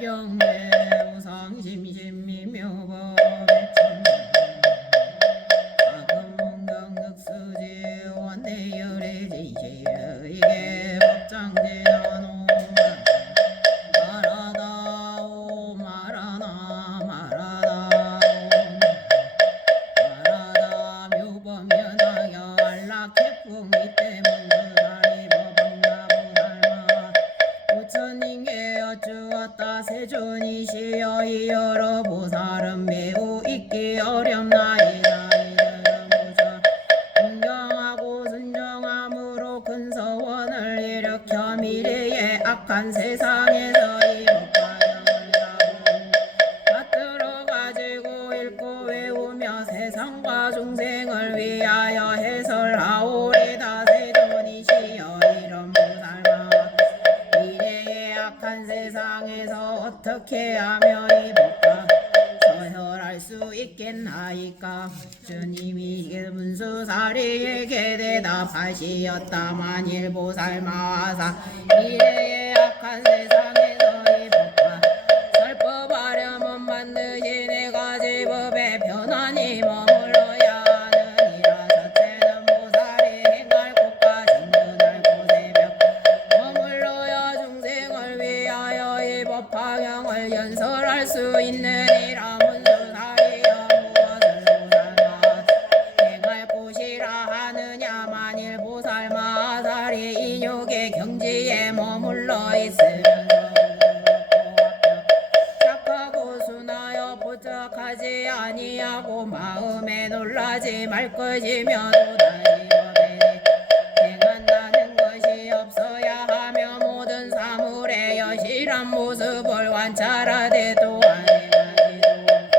경례 우상심심미묘법 아금경득수지 원대열의 지시에 법장지나노 말하다오 말하나 말하다오 말하다 묘범연하여 안락해풍이 때문에 부처님께 여쭈었다. 세존이시여 이 여러 보살은 매우 잊기 어렵나이다. 이들은 무저 공경하고 순정함으로 큰 서원을 일으켜 미래의 악한 세상에서 이 법화경을 받들어 가지고 읽고 외우며 세상과 중생을 위하여 해설하오리다. 세존이시여 이런 보살마 악한 세상에서 어떻게 하며 이 법과 서열할 수 있겠나이까. 주님이 문수사리에게 대답하시었다. 만일 보살마와사 미래의 악한 세상에서 이 법과 설법하려면 반드시 네 가지 법에 변환이 머물러야 하느니라. 첫째는 보살이 행할 곳과 진근할 곳의 벽 머물러야 중생을 위하여 이 법화경을 연설할 수 있느니라. 문수사리여 무엇을 보살마 행할 곳이라 하느냐. 만일 보살마살이 인욕의 경지에 머물러 있으면서 착하고 순하여 보적하지 아니하고 마음에 놀라지 말 것이며 또다시 법에 행한다는 것이 없어야 하며 모든 사물의 여실한 모습을 관찰하되 또한 행하지도 않고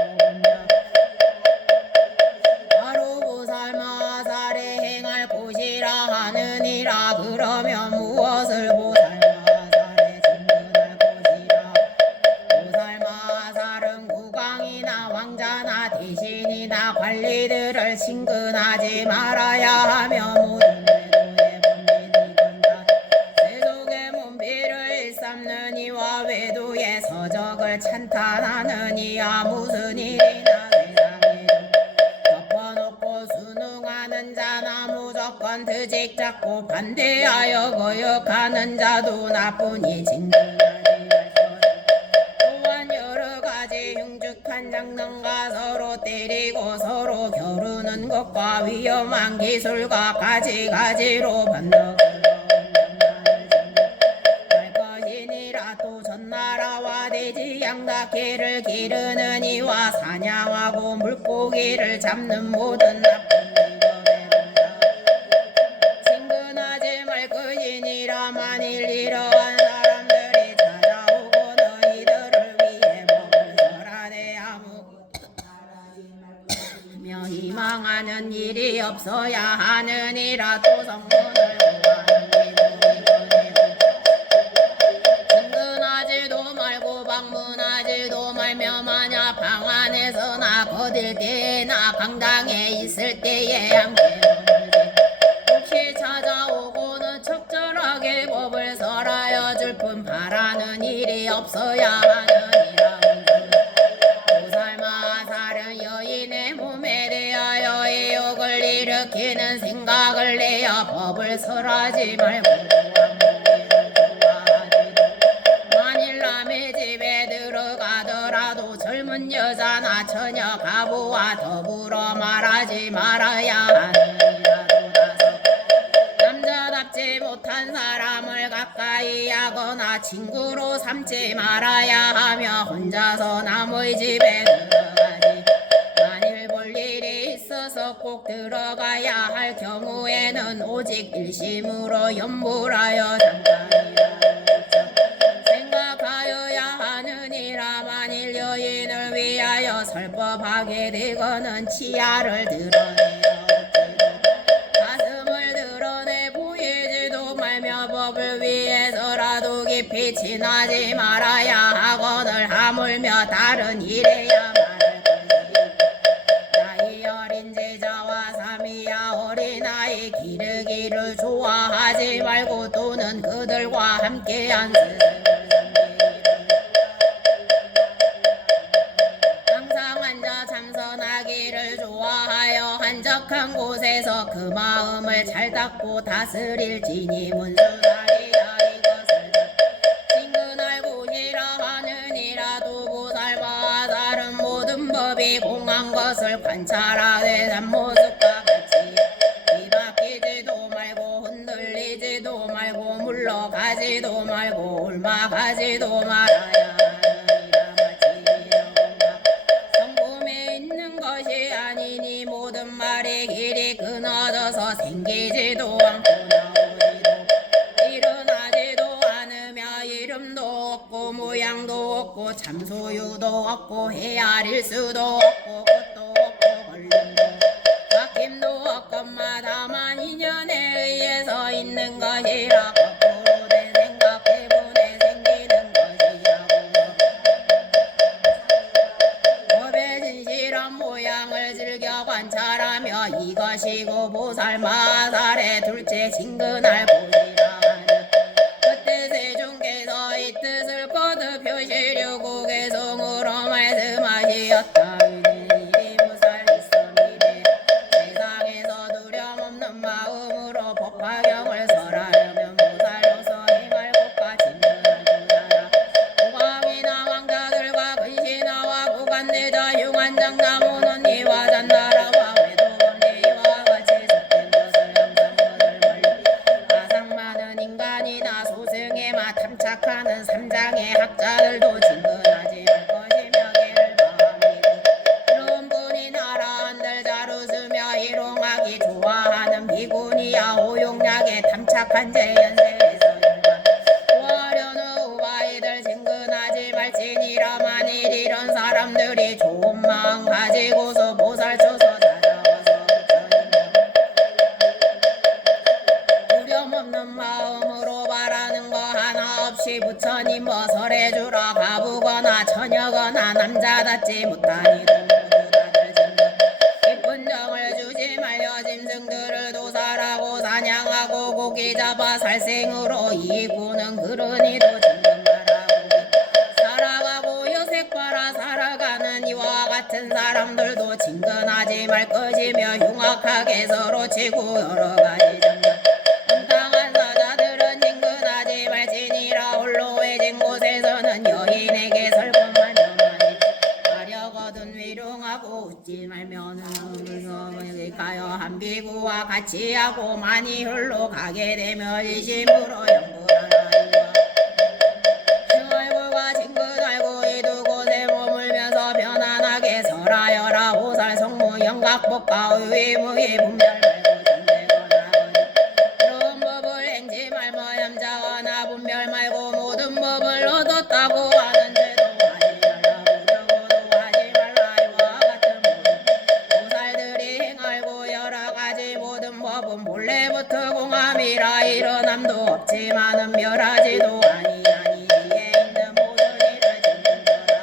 바로 보살마살이 행할 곳이라 하느니라. 그러면 무엇을 보살마살에 진근할 곳이라. 보살마살은 국왕이나 왕자나 대신이나 관리들을 친근하지 말아야 하며 모든 외도의 범민이 건다. 세속의 문비를 일삼느니와 외도의 서적을 찬탄하느니야. 무슨 일이나 세상에 덮어놓고 순응하는 자나 무조건 드직 잡고 반대하여 거역하는 자도 나쁘니 진등하지 말 것. 또한 여러 가지 흉측한 장난과 서로 때리고 서로 겨루는 것과 위험한 기술과 가지가지로 반덕을 할 것이니라. 또 전나라와 돼지 양닭개를 기르는 이와 사냥하고 물고기를 잡는 모든 나쁜 직업에 친근하지 말 것이니라. 만일 이러한 사람들이 찾아오고 너희들을 위해 법을 설하되 아무 희망하는 일이 없어야 하느니라. 또 성문을 구하는 친근하지도 말고 방문하지도 말며 만약 방 안에서나 거딜 때나 강당에 있을 때에 함께 머물지 혹시 찾아오고는 적절하게 법을 설하여 줄 뿐 바라는 일이 없어야 하느니라. 보살마살은 여인의 몸에 대하여 의욕을 일으키는 생각을 내어 법을 설하지 말고 만일 남의 집에 들어가더라도 젊은 여자나 처녀 가부와 더불어 말하지 말아야 하느니라. 남자답지 못한 사람을 가까이 하거나 친구로 삼지 말아야 하며 혼자서 남의 집에 들어가지. 만일 볼 일이 있어서 꼭 들어가야 할 경우에는 오직 일심으로 염불하여 잠깐이라도 생각하여야 하느니라. 만일 여인을 위하여 설법하게 되거는 치아를 드러내어 가슴을 드러내 보이지도 말며 법을 위해서라도 깊이 친하지 말아야 하거늘 하물며 다른 일에야 말할 것이다. 나이 어린 제자와 삼이야 어린아이 기르기를 좋아하지 말고 또는 그들과 함께한 스승을 섬기기를 못살 닦고 다스릴 지니 문수살이야 이것을 징근알고니라 하느니라도 보살과 다른 모든 법이 공한 것을 관찰하되 잡모습과 같이 뒤바뀌지도 말고 흔들리지도 말고 물러가지도 말고 옮아가지도 말아야 하느니라 마치리로구나. 성품에 있는 것이 아니니 모든 말이 길이 끊어져서 생기지도 않고 나오지도 일어나지도 않으며 이름도 없고 모양도 없고 참소유도 없고 헤아릴 수도 없고 끝도 없고 걸림도 바뀜도 없건마 다만 인연에 의해서 있는 것이라 거꾸로 된 생각 때문에 생기는 것이라고 법의 진실한 모양을 즐겨 관찰하며 이것이고 보살마살의 둘째 징근할 곳이라 하는 그때 세존께서 이 뜻을 거듭 표시려고 개성으로 말씀하시었다. 이리 보살 있음이래 세상에서 두려움없는 마음으로 법화경을 설하려면 보살로서 행할 것과 징근할 보살아 고감이나 왕자들과 근신하와 구간대자 흉한장나무는 이와 잔나라와 외도원대 이와 같이 속된 것을 항상 것을 멀리 가상 많은 인간이나 소승에만 탐착하는 삼장의 학자들도 징근하지 말 것이며 개를 바함이고 그런 분이 나라 한들 잘 웃으며 일용하기 좋아하는 비군이야 오용약에 탐착한 제 연세에서 열반 구하려는 우바이들 징근하지 말지니라. 만일 이런 사람들이 좋은 마음 가지고서 보살쳐서 찾아와서 부처님과 두려움없는 마음으로 바라는 거 하나 없이 부처님 어설해주러 가보거나 처녀거나 남자답지 못하니도 모두 다들 징근 깊은 정을 주지 말려 짐승들을 도살하고 사냥하고 고기 잡아 살생으로 이구는 그러니도 징근하라고 살아가고 여색 팔아 살아가는 이와 같은 사람들도 징근하지 말 것이며 흉악하게 서로 치고 여러 가지 장난 당한 사자들은 징근하지 말지니라. 홀로해진 곳에서는 여인에게 설법만 너만이 가려거든 위룡하고 웃지 말면은 가여 한 비구와 같이 하고 많이 홀로 가게 되면 이심으로 연구하라. 생얼굴과 징근알고 이두 곳에 머물면서 편안하게 설하여라. 보살 성무 영각법과 의무의 분별 말고 존재거나 그런 법을 행지 말며 얌자거나 분별 말고 모든 법을 얻었다고 하는 죄도 하지 말라. 부정어도 하지 말라. 이와 같은 모든 보살들이 행하고 여러 가지 모든 법은 본래부터 공함이라. 일어남도 없지만은 멸하지도 아니하니 이에 있는 모든 일을 징근하라.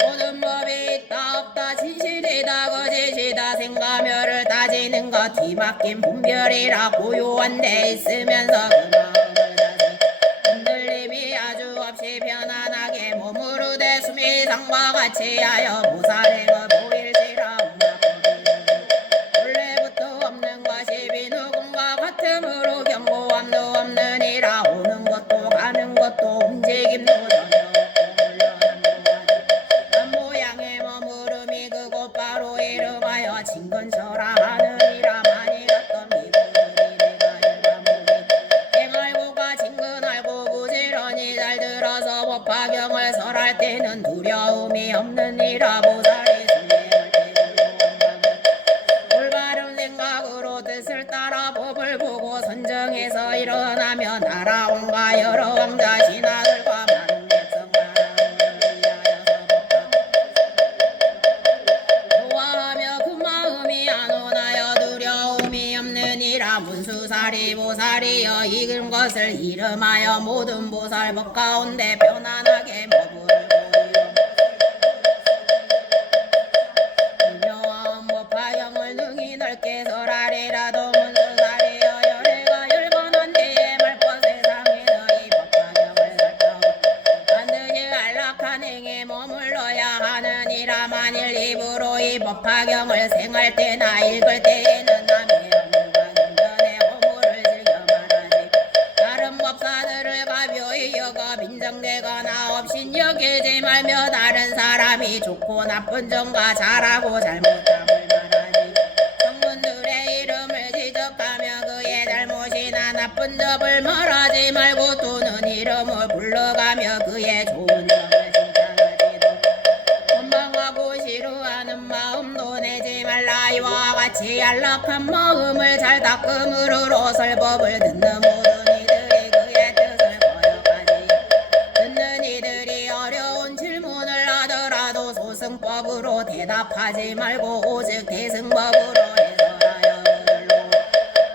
모든 법이 있다 없다 진실이다 거짓이다 생가멸을 따지는 것 뒤바뀐 분별이라. 고요한 데 있으면서 그 마음을 다시 흔들림이 아주 없이 편안하게 머무르되 수미상과 같이 하여 보살행을 보일지라. 원래부터 없는 것이 비누금과 같으므로 경고함도 없느니라. 오는 것도 가는 것도 움직임도 전혀 없고 물러남도 하지 한 모양의 머무름이 그곳 바로 이름하여 징근처라 하느니라. 많이 갔던 미국들이 내가 일반무기 행알고가 징근알고 부지런히 잘 들어서 법화경을 설할 때는 두려움이 없느니라. 보살이 수행할 때 두려움과 올바른 생각으로 뜻을 따라 법을 보고 선정해서 일어나며 나라온과 여러 왕자 신하들과 많은 백성 나라를 위하여서 법화 좋아하며 그 마음이 안 오나여 두려움이 없느니라. 문수사리 보살이여 이른 것을 이름하여 모든 보살 법 가운데 편안하게 머무르고 유명한 법화경을 능히 넓게 설하리라도 문수사리여 열애가 열번한 뒤에 말법 세상에서 이 법화경을 살펴 반드시 안락한 행에 머물러야 하느니라. 만일 입으로 이 법화경을 생할 때나 읽을 때에는 남의 업무가 능전에 하여 빈정되거나 없인 여기지 말며 다른 사람이 좋고 나쁜 점과 잘하고 잘못함을 말하지. 성문들의 이름을 지적하며 그의 잘못이나 나쁜 점을 말하지 말고 또는 이름을 불러가며 그의 좋은 점을 칭찬하지도. 원망하고 싫어하는 마음도 내지 말라. 이와 같이 안락한 마음을 잘 닦음으로 설법을 듣는 모든 이들이 그의 뜻을 거역하지. 듣는 이들이 어려운 질문을 하더라도 소승법으로 대답하지 말고 오직 대승법으로 해설하여 그들로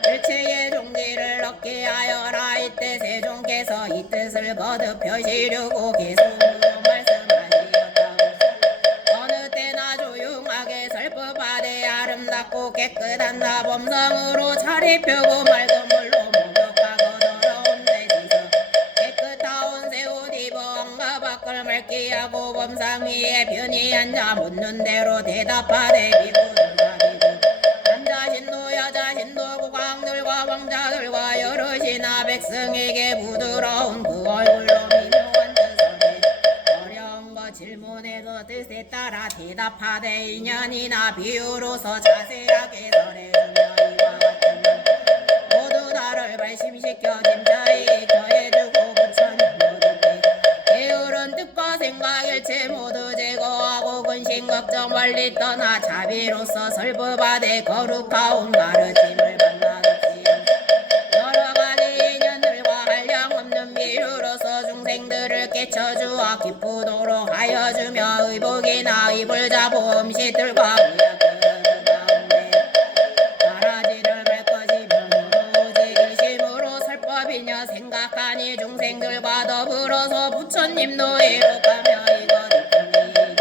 일체의 종지를 얻게 하여라. 이때 세종께서 이 뜻을 거듭 펴시려고 계속으로 말씀하시었다고. 어느 때나 조용하게 설법하되 아름답고 깨끗한 나범성으로 차립혀고 맑은 물로 목욕하고 더러운 데 씻어 깨끗하온 새 옷 입어 안과 밖을 맑게 하고 범상 위에 편히 앉아 묻는 대로 대답하되 비구들과 비구 남자신도 여자신도 국왕들과 왕자들과 여럿이나 백성에게 부드러운 그 얼굴로 미묘한 뜻을 어려운 것 질문에도 뜻에 따라 대답하되 인연이나 비유로서 자세하게 설해주며 이와 같은 것 모두 나를 발심시켜 짐자히 더해주고 부처님 모든 때 게으른 뜻과 생각 일체 모두 제거하고 근심 걱정 멀리 떠나 자비로서 설법하되 거룩하온 가르침을 만나겠지. 여러 가지 인연들과 한량 없는 비유로서 중생들을 깨쳐주어 기쁘도록 하여주며 의복이나 이불 자보 음식들과 의약들을 가운데 바라지를 말 것이며 오직 일심으로 설법이냐 생각하니 중생들과 더불어서 부처님도 이룩하며 이것이니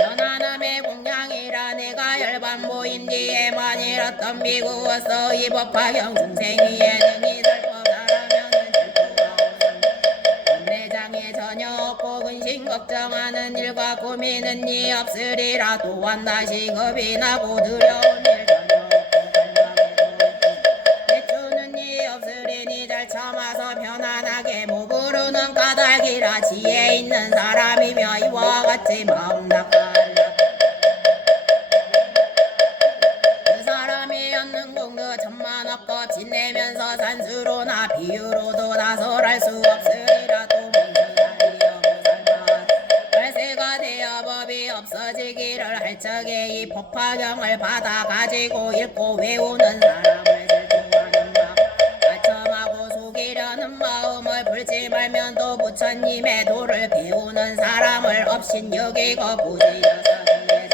연하남의 공양이라 내가 열반보인 뒤에 만일 어떤 비구어서 이 법화경 중생이에 능히 설법하라면은 질투가 오는 내장에 전혀 없고 근심 걱정하는 일과 고민은 이 없으리라. 또한 다시 겁이 나고 두려운 일 전혀 없고 갈망해도 대추는 이 없으리니 잘 참아서 편안하게 모부르는 까닭이라. 지혜 있는 사람이며 이와 같이 마음 닦아라. 그 사람이 얻는 공덕 천만억법 지내면서 산수로나 비유로도 나설할 수 없으리라. 또 문수다리여 보살만 발세가 되어 법이 없어지기를 할 적에 이 법화경을 받아 가지고 읽고 외우는 사람을 질투하는 바 가첨하고 속이려는 마음을 풀지 말면 또 부처님의 도를 배우는 사람을 업신 여기고 부지려서 그의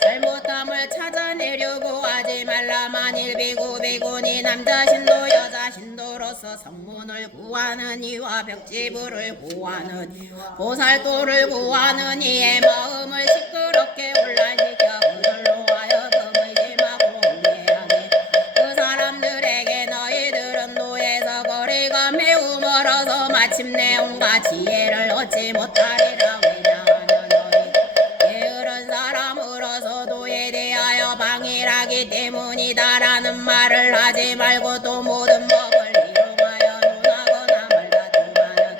잘못함을 찾아내려고 하지 말라. 만일 비구 비구니 남자신도 여자신도로서 성문을 구하는 이와 벽지부를 구하는 보살도를 구하는 이의 마음을 시끄럽게 혼란시켜 그들로 하여금 의심하고 회개하니 그 사람들에게 너희들은 노에서 거리가 매우 멀어서 마침내 온갖 지혜를 얻지 못하리라. 왜냐하면 너희 게으른 사람으로서 도에 대하여 방일하기 때문이다라는 말을 하지 말고 또 모든 법을 이용하여 논하거나 말다툼하는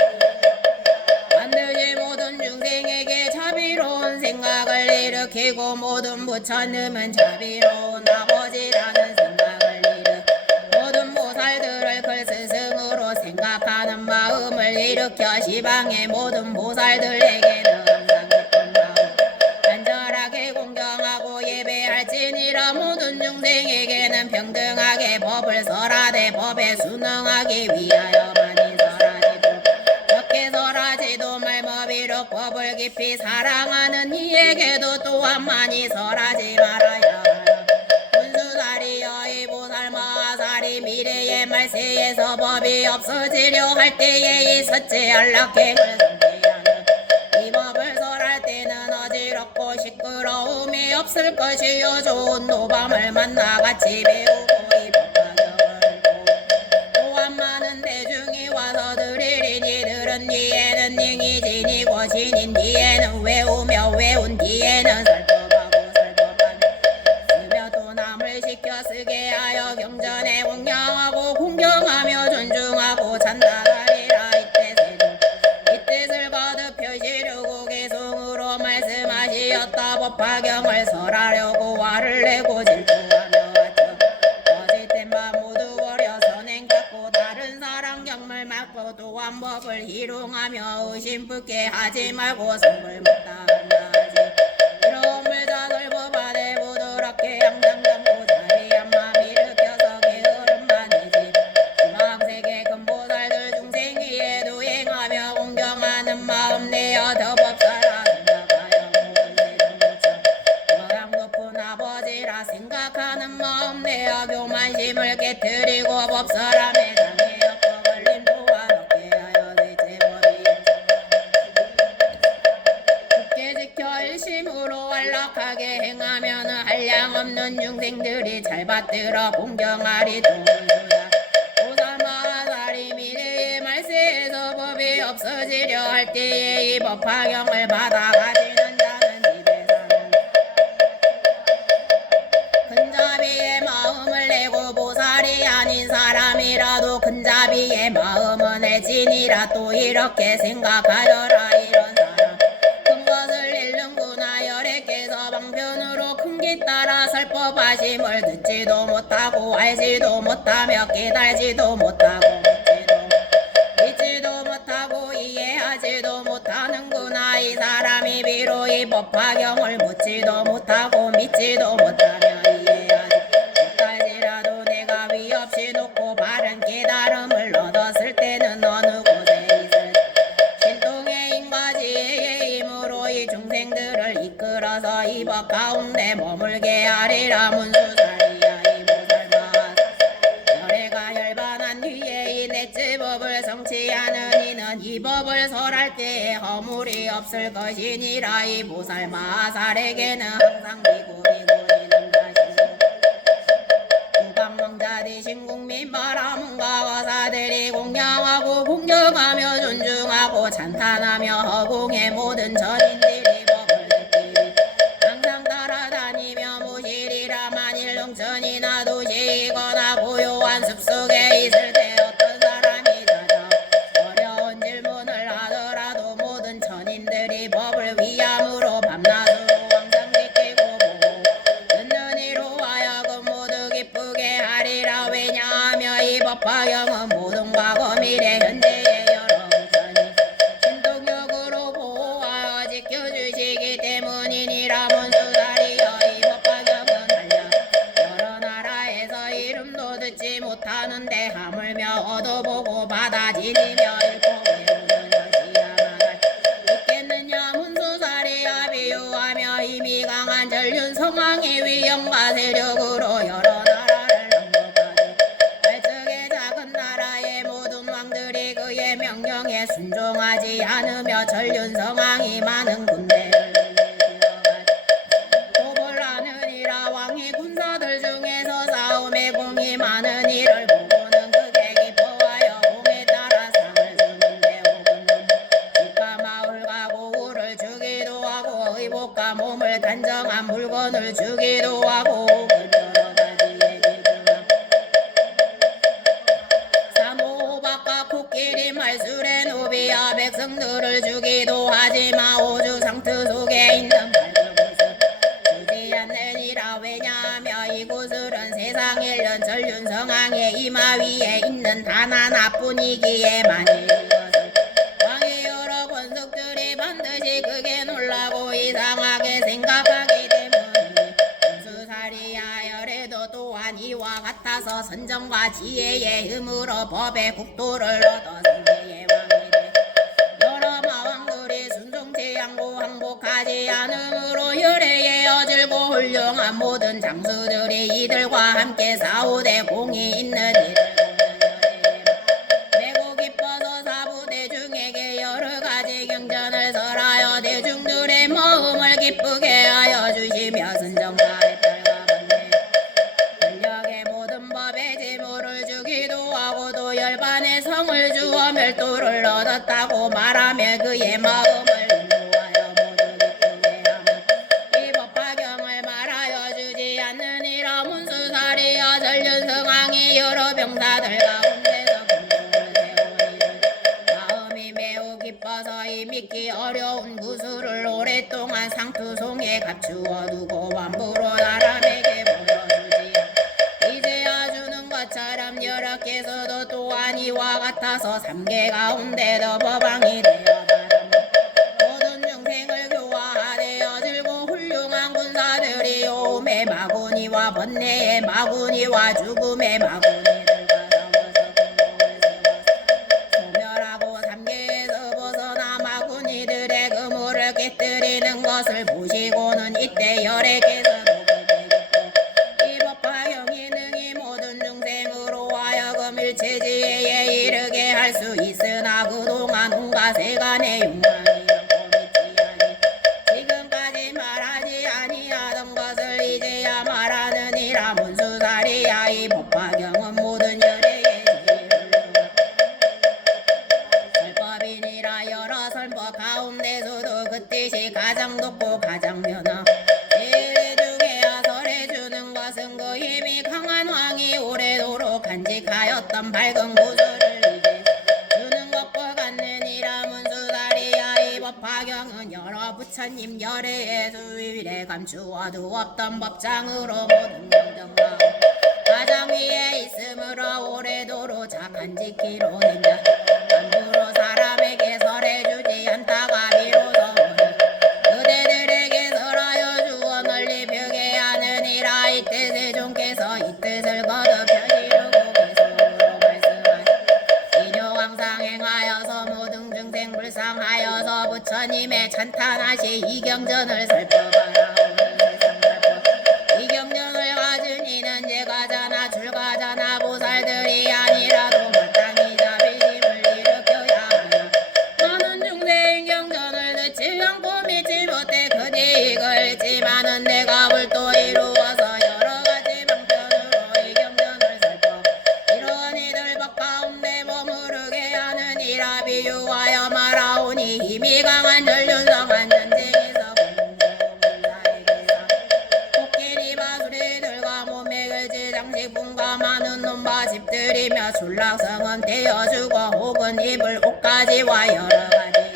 반드시 모든 중생에게 자비로운 생각을 일으키고 모든 부처님은 자비로운 아버지라는 생각을 일으켜 모든 보살들을 글 스승으로 생각하는 마음을 일으켜 시방의 모든 보살들에게는 항상 기쁜 마음 간절하게 공경하고 예배할지니라. 모든 중생에게는 평등하게 법을 설하되 법에 순응하기 위하여 많이 설하지도 적게 설하지도 말며 비록 법을 깊이 사랑하는 이에게도 또한 많이 설하지 말아야 하라. 분수다리여 이 보살 마하살이 미래의 말세에서 법이 없어지려 할 때에 이 섯째 안락행을 성취하는 이 법을 설할 때는 어지럽고 시끄러움이 없을 것이요 좋은 노밤을 만나 같이 배우고 이 법화경을 또한 많은 대중이 와서 들으리니 들은 뒤에는 능히 지니고 지닌 뒤에는 외우며 외운 뒤에는 설법하고 설법하며 쓰며 또 남을 시켜 쓰게 하여 경전에 공경하고 존중하고 찬단하리라. 이때 세종 이때 졌다 법화경을 설하려고 화를 내고 질투하며 어짓된 바 모두 버려 선행 깎고 다른 사람 경물 막고 또한 법을 희롱하며 의심붙게 하지 말고 성불 못다 한다지 이런 물자들 법안에 부드럽게 항상 담고 자비한 마음 일으켜서 게으름만이지 지막세계 금보살들 중생위에도 행하며 공경하는 마음 내어 더 법사라 생각하여 모든 세상부처 모양 높은 아버지라 생각하는 마음 내어 교만심을 깨뜨리고 법사람의 당에 엮어 걸린 도와 얻게 하여 대체법이 굳게 지켜 일심으로 안락하게 행하면 한량없는 중생들이 잘 받들어 공경하리 도문수다 보살마살이 미래의 말세에서 법이 없어지려 할 때에 이 법화경을 받아 가지는 자는 집에 사는 큰자비의 마음을 내고 보살이 아닌 사람이라도 큰자비의 마음은 해지니라 또 이렇게 생각하여라 이런 사람 큰 것을 잃는구나 열애께서 방편으로 큰 길 따라 설법하심을 듣지도 못하고 알지도 못하며 깨달지도 못하고 믿지도 못하고 이해하지도 못하는구나 이 사람이 비로 이 법화경을 묻지도 못하고 믿지도 못하며 이해하지 못할지라도 내가 위 없이 놓고 바른 깨달음을 얻었을 때는 어느 곳에 있을 신통의 인과지혜의 힘으로 이 중생들을 이끌어서 이 법 가운데 머물게 하리라 문수살이야 이 보살마 열애가 열반한 뒤에 이 넷째 법을 성취하는 이는 이 법을 설할 때에 허물이 없을 것이니라 이 보살마살에게는 항상 비구비구니는 자신도 우방망자 대신 국민 바라문과 거사들이 공양하고 공경하며 존중하고 찬탄하며 허공의 모든 전인들이 법을 느끼리 항상 따라다니며 무실이라 만일 농천이나 도시이거나 고요한 숲속에 있을 때 어떤 사람이 찾아 어려운 질문을 하더라도 모든 천인들이 법을 위함으로 밤낮으로 항상 지키고 보고 듣는 이로 하여금 모두 기쁘게 하리라 왜냐하며 이 법화경은 모든 과거 미래 현재의 여러 부처니 신동력으로 보호하여 지켜주시기 때문이니라 문수살이여 이 법화경은 한량 여러 나라에서 이름도 듣지 못하는데 하물며 얻어보고 받아지니며 읽고 외우는 것이야마갈 있겠느냐 문수살이야 비유하며 힘이 강한 전륜성왕의 위엄과 세력으로 여러 나라를 낭독하니 발적의 작은 나라의 모든 왕들이 그의 명령에 순종하지 않으며 전륜성왕이 많은 군대를 도벌하느니라 왕이 군사들 중에서 싸움에 공이 많은 이를 보고는 그게 기뻐하여 공에 따라 상을 주는데 혹은 집과 마을 가고 우를 주기도 하고 의복과 몸을 단정한 물건을 주기도 하고 혹은 여러 가지의 기중함 사모호박과 코끼리 말술의 노비와 백성들을 주기도 하지만 오주 상트 속에 있는 발굴곳은 주지 않느니라 왜냐하며 이곳은 세상 일년 전륜성왕의 이마 위에 있는 단 하나뿐이기에 만일 이것을 왕의 여러 권속들이 반드시 크게 놀라고 이상하게 생각하기 때문이니 문수살이야 열애도 또한 이와 같아서 선정과 지혜의 힘으로 법의 국도를 얻어 승리의 왕이 돼 여러 마왕들이 순종치 않고 항복하지 않으므로 열애에 어질고 훌륭한 모든 장수들이 이들과 함께 싸우되 공이 있는 이를 보면 열애에 매고 기뻐서 사부 대중에게 여러 가지 경전을 설하여 대중들의 마음을 기쁘게 하여 주시며 선정과 햇달과 번뇌 권력의 모든 법의 재물을 주기도 하고 또 열반의 성을 주어 멸도를 얻었다고 말하며 그의 마음을 인도하여 모두 기쁘게 하며 이 법화경을 말하여 주지 않느니라 문수살이여 전륜성왕이 여러 병사들 이 믿기 어려운 구슬을 오랫동안 상투송에 감추어 두고 함부로 사람에게 보여주지 이제야 주는 것처럼 여럿께서도 또한 이와 같아서 삼계 가운데 더 법왕이 되어가는 모든 중생을 교화하되어 들고 훌륭한 군사들이 오음의 마구니와 번뇌의 마구니와 죽음의 마구니들과 싸워서 공동을 세워서 소멸하고 삼계에서 벗어나 마구니들의 그물을 깨뜨리는 것을 보시고는 이때 열애께서 목을 베겠고 이 법화경이 능히 모든 중생으로 하여금 일체지혜에 이르게 할 수 있으나 그동안 온갖 세간의 욕망이 지금까지 말하지 아니하던 것을 이제야 말하느니라 문수살이야 이 법화경은 모든 열애의 제일 훌륭한 설법이니라 여러 설법 가운데서도 그 뜻이 가장 높고 가장 면하 제일 중에야 설해주는 것은 그 힘이 강한 왕이 오래도록 간직하였던 밝은 구슬을 이제 주는 것과 같느니라 문수살이야 이 법화경은 여러 부처님 열애의 수위에 감추어 두었던 법장으로 모든 명정과 가장 위에 있으므로 오래도록 자간지키로 된다 함부로 사람에게 설해주지 않다가 비로소 그대들에게 설하여 주어 널리 펴게 하느니라 이때 세종께서 이 뜻을 거듭 펴지르고 계속으로 말씀하시 인효왕상 행하여서 모든 중생 불상하여서 부처님의 찬탄하시 이경전을 설법하라 오는 세상 설법 이경전을 가진 이는 제가자나 출가자나 보살들이 아니라도 마땅히 자비심을 일으켜야 하나 많은 중생 경전을 듣지 않고 믿지 못해 그지 이글지만은 내가 불도 이루어서 여러가지 방편으로 이 경전을 설법 이런 이들 법 가운데 머무르게 하느니라 비유하여 말하오니 힘이 강한 전륜성한 전쟁에서 공공문사에게서 코끼리 바수리들과 몸에 걸지 장식품과 많은 놈과 집들이며 술락성은 되어주고 혹은 입을 옷가지와 여러가지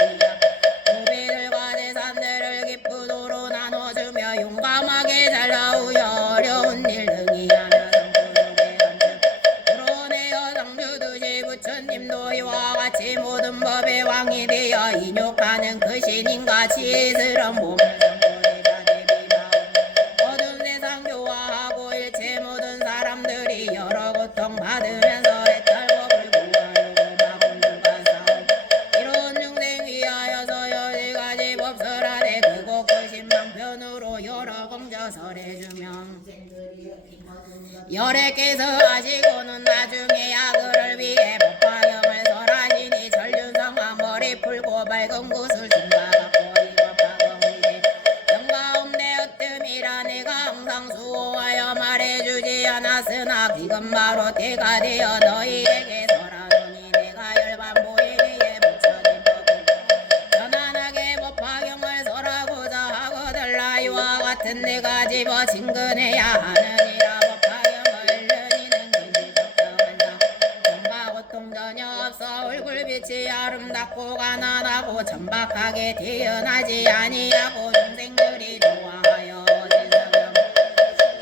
도비들과 재산들을 기쁘도로 나눠주며 용감하게 잘 나오여 어려운 일 등이 하며 성부족에 감축 불어내어 성주듯이 부처님도 이와 같이 모든 법의 왕이 되어 인욕하는 그 신인과 지혜스러운 몸을 성부리자 대비하오 어두운 세상 교화하고 일체 모든 사람들이 여러 고통받으면서 애탈법을 구하려고 마군들과 싸움 이런 중생 위하여서 여지가지 법설하되 그곳 그 신방편으로 여러 공저 설해주면 열애께서 하시고는 나중에야 그를 위해 법화경을 설하시니 전륜성화 머리 풀고 밝은 구슬 중가받고 이 법화경인데 영가운데 으뜸이라 내가 항상 수호하여 말해주지 않았으나 지금 바로 때가 되어 너희에게 설하노니 내가 열반보이기에 부처님 법을 편안하게 법화경을 설하고자 하거들라 이와 같은 내가 집어 진근해야 하느니라 법화경을 연이는 길이 적정한다 정과 고통 전혀 없어 얼굴빛이 아름답고 가난하고 천박하게 태어나지 아니하고 중생들이 좋아하여 지성형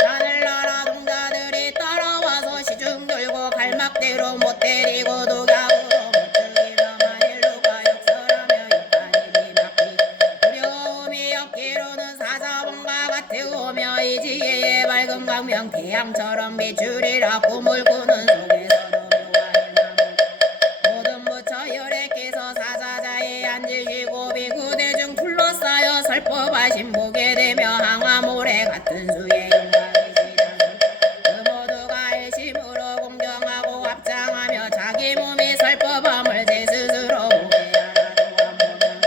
하늘나라 동자들이 따라와서 시중 들고 갈막대로 못 때리고 독약으로 못 죽이며 만일루가 욕설하며 육간이 비박히 두려움이 없기로는 사자봉과 같으오며 이 지혜의 밝은 광명 태양처럼 비추리라 꿈을 꾸는 속에서도 묘한 나무 모든 부처 열애께서 사자자에 앉으시고 비구대중 둘러싸여 설법하신 보게 되며 항아모래 같은 수의 영광이시라는 그 모두가 일심으로 공경하고 합장하며 자기 몸이 설법함을 제 스스로 보게 하라도 한보면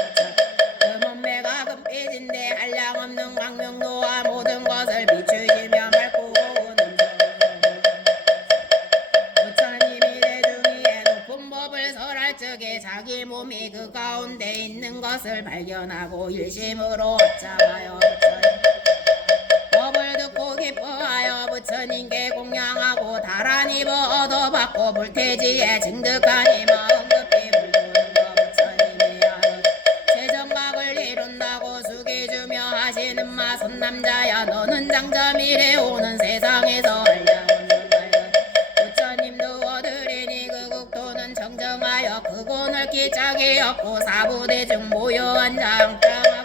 그 몸매가 금빛인데 한량없는 광명도와 모든 것을 비추시며 맑고 고운 음성으로 부처님이 대중위에 높은 법을 설할 적에 자기 몸이 그 가운데 있는 것을 발견하고 일심으로 합장하여 부처님 법을 듣고 기뻐하여 부처님께 공양하고 다란 입어 얻어받고 불태지에 증득하니 마음 급히 불도는 거 부처님이 하듯 엄마 선남자야 너는 장점이래 오는 세상에서 한량없는 말들 부처님도 어드리니 그 국토는 정정하여 크고 넓기 짝이 없고 사부대중 모여 앉아 엉뚱하고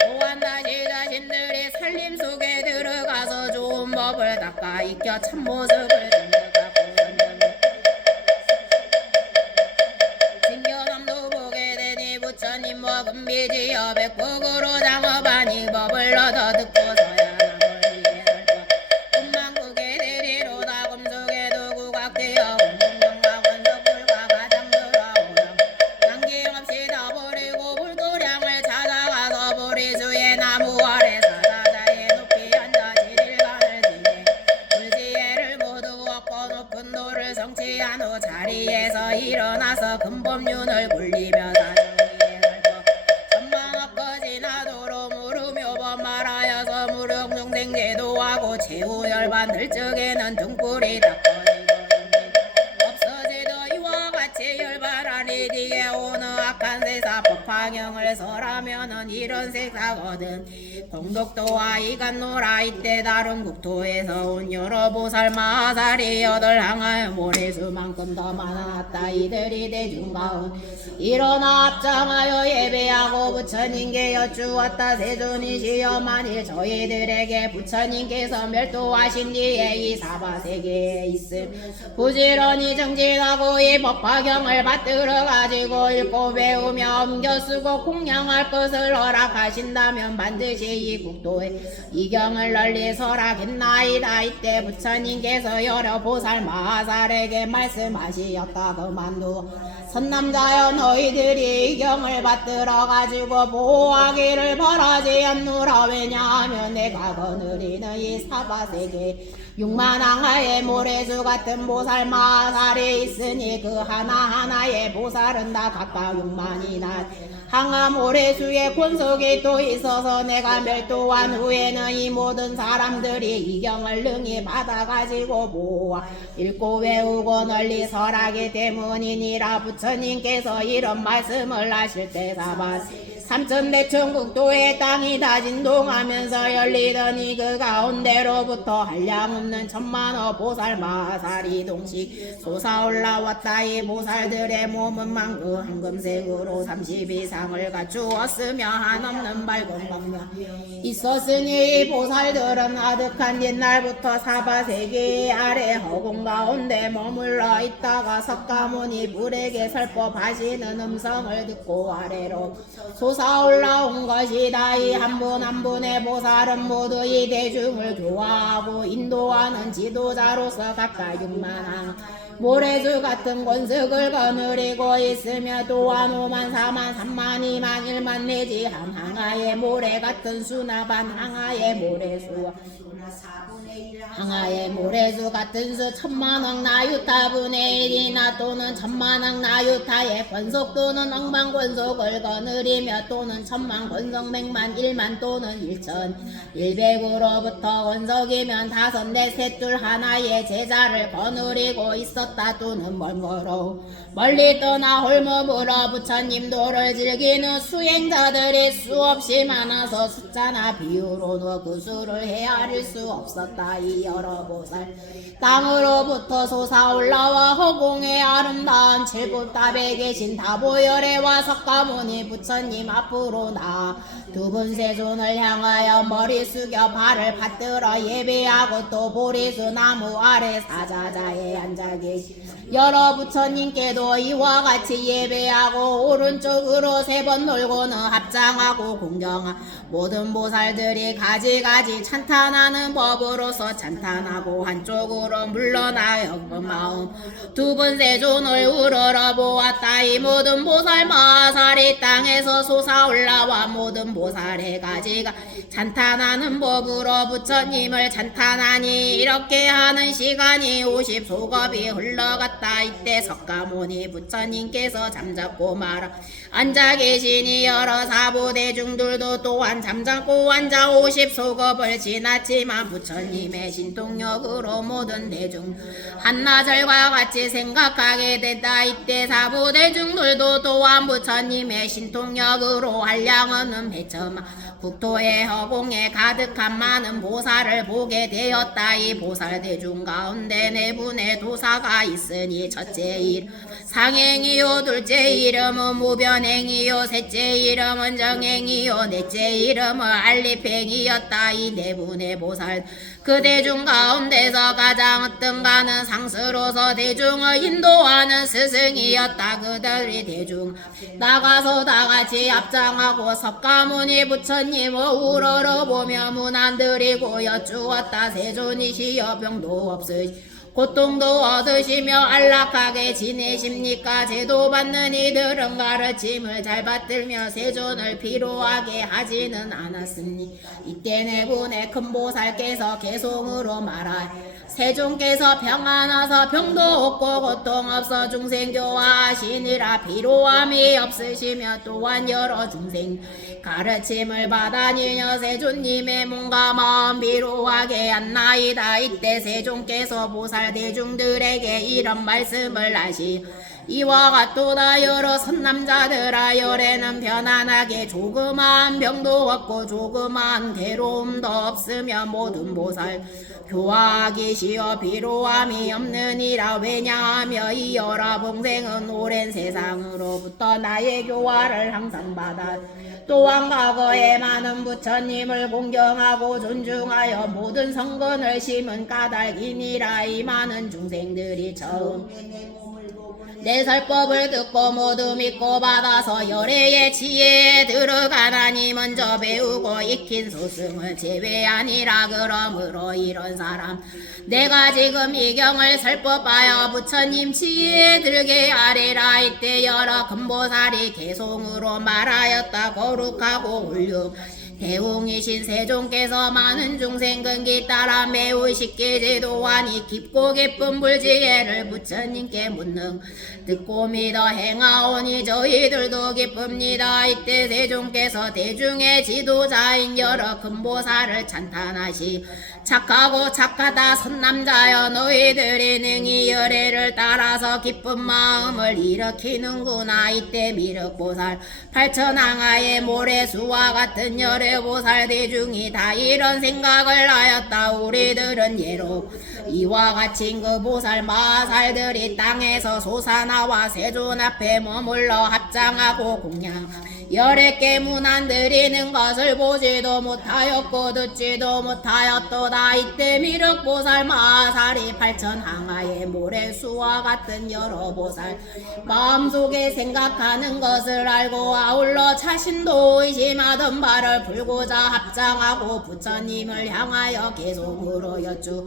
또한 다시 자신들이 살림 속에 들어가서 좋은 법을 닦아 익혀 참모습을 증득하고 진견함도 보게 되니 부처님 먹은 비지어 백국으로 장업하니 법을 얻어 듣고서야 남을 위해 살펴 꿈만국에 되리로다 금속에도 국악되어 공공정과 권석불과 가장들어오렴 남김없이 다 버리고 불도량을 찾아가서 보리수의 나무 아래 사자자의 높이 앉아 지릴간을 지내 불지혜를 모두 얻고 높은 도를 성취한 후 자리에서 일어나서 금법륜을 굴리며 사정위에 살펴 천만억 지나도록 무르묘법 말하여서 무력중생 제도하고 최후 열반 들적에는 등불이 다 꺼지고 없어지도 이와 같이 열반하니 뒤에 오는 악한 세사 법화경을 설하면은 이런 세사거든 공덕도와 이간노라 이때 다른 국토에서 온 여러 보살 마살이 여덟 항하여 모래수만큼 더 많았다 이들이 대중가운 일어나 앞장하여 예배하고 부처님께 여쭈었다 세존이시여 만일 저희들에게 부처님께서 멸도하신 뒤에 이 사바세계에 있음 부지런히 정진하고 이 법화경을 받들어 가지고 읽고 배우며 옮겨쓰고 공양할 것을 허락하신다면 반드시 이 국토에 이 경을 널리 설하겠나이다 이때 부처님께서 여러 보살 마살에게 말씀하시었다 그만두 선남자여 너희들이 이 경을 받들어 가지고 보호하기를 바라지 않노라 왜냐하면 내가 거느리는 이 사바세계 육만항하의 모래수 같은 보살 마살이 있으니 그 하나하나의 보살은 다 각각 6만이나 항하 모래수의 권속이 또 있어서 내가 멸도한 후에는 이 모든 사람들이 이 경을 능히 받아가지고 보아 읽고 외우고 널리 설하기 때문이니라 부처님께서 이런 말씀을 하실 때 삼천대천국도의 땅이 다 진동하면서 열리더니 그 가운데로부터 한량없는 천만억 보살 마살이 동시 솟아올라왔다 이 보살들의 몸은 만그 황금색으로 30 이상을 갖추었으며 한없는 밝은 광명 있었으니 이 보살들은 아득한 옛날부터 사바세계 아래 허공 가운데 머물러 있다가 석가모니 불에게 설법하시는 음성을 듣고 아래로 솟아올라온 것이다. 이 한 분 한 분의 보살은 모두 이 대중을 교화하고 인도하는 지도자로서 각각 6만항 모래수 같은 권석을 거느리고 있으며 또한 5만 4만 3만 2만 1만 내지 한 항하의 모래 같은 수나 반 항하의 모래수 항하의 모래수 같은 수 천만억 나유타분의 1이나 또는 천만억 나유타의 권속 또는 억만 권속을 거느리며 또는 천만 권속 백만 1만 또는 1100으로부터 권속이면 다섯 넷 셋 둘 하나의 제자를 거느리고 있었다 또는 먼거로 멀리 떠나 홀몸으로 부처님 도를 즐기는 수행자들이 수없이 많아서 숫자나 비유로도 그 수를 헤아릴 수 없었다. 이 여러 보살 땅으로부터 솟아올라와 허공에 아름다운 칠급탑에 계신 다보열애와 석가모니 부처님 앞으로 나아 두 분 세존을 향하여 머리 숙여 발을 받들어 예배하고 또 보리수 나무 아래 사자자에 앉아 계신 여러 부처님께도 이와 같이 예배하고 오른쪽으로 세 번 돌고는 합장하고 공경하 모든 보살들이 가지가지 찬탄하는 법으로서 찬탄하고 한쪽으로 물러나여 그 마음 두 번 세존을 우러러 보았다. 이 모든 보살 마살이 땅에서 솟아올라와 모든 보살의 가지가 찬탄하는 법으로 부처님을 찬탄하니 이렇게 하는 시간이 50소겁이 흘러 물러갔다. 이때 석가모니 부처님께서 잠잡고 말아 앉아 계시니 여러 사부대중들도 또한 잠잠고 앉아 50소겁을 지났지만 부처님의 신통력으로 모든 대중 한나절과 같이 생각하게 됐다. 이때 사부대중들도 또한 부처님의 신통력으로 한량없는 배처마 국토의 허공에 가득한 많은 보살을 보게 되었다. 이 보살대중 가운데 네 분의 도사가 있으니 첫째 이름 상행이요, 둘째 이름은 무변행이요, 셋째 이름은 정행이요, 넷째 이름은 알리팽이었다. 이 네 분의 보살 그 대중 가운데서 가장 어떤가는 상스로서 대중을 인도하는 스승이었다. 그들이 대중 나가서 다같이 앞장하고 석가모니 부처님을 우러러보며 문안드리고 여쭈었다. 세존이시여 병도 없으시 고통도 얻으시며 안락하게 지내십니까? 제도 받는 이들은 가르침을 잘 받들며 세존을 피로하게 하지는 않았으니 이때 네 분의 큰 보살께서 개송으로 말하여 세존께서 평안하서 병도 없고 고통 없어 중생 교화하시니라. 피로함이 없으시며 또한 여러 중생 가르침을 받아니며 세존님의 몸과 마음 피로하게 한나이다. 이때 세존께서 보살 대중들에게 이런 말씀을 하시 이와 같도다. 여러 선남자들아 열에는 편안하게 조그마한 병도 없고 조그마한 괴로움도 없으며 모든 보살 교화하기 쉬어 피로함이 없느니라. 왜냐하며 이 여러 봉생은 오랜 세상으로부터 나의 교화를 항상 받아 또한 과거에 많은 부처님을 공경하고 존중하여 모든 성근을 심은 까닭이니라. 이 많은 중생들이 처음 내 설법을 듣고 모두 믿고 받아서 열애의 지혜에 들어가나니 먼저 배우고 익힌 소승을 제외하니라. 그러므로 이런 사람 내가 지금 이 경을 설법하여 부처님 지혜에 들게 하리라. 이때 여러 금보살이 개송으로 말하였다. 거룩하고 훌륭 대웅이신 세존께서 많은 중생 근기 따라 매우 쉽게 제도하니 깊고 깊은 불지혜를 부처님께 묻는 듣고 믿어 행하오니 저희들도 기쁩니다. 이때 세존께서 대중의 지도자인 여러 금보살을 찬탄하시 착하고 착하다 선남자여 너희들이 능히 열애를 따라서 기쁜 마음을 일으키는구나. 이때 미륵보살 팔천항하의 모래수와 같은 열애보살 대중이 다 이런 생각을 하였다. 우리들은 예로 이와 같이 그 보살 마살들이 땅에서 솟아나와 세존 앞에 머물러 합장하고 공양 열애께 문안 드리는 것을 보지도 못하였고 듣지도 못하였도다. 이때 미륵보살 마살이 팔천항하의 모래수와 같은 여러 보살 마음속에 생각하는 것을 알고 아울러 자신도 의심하던 바를 풀고자 합장하고 부처님을 향하여 계속으로 여쭈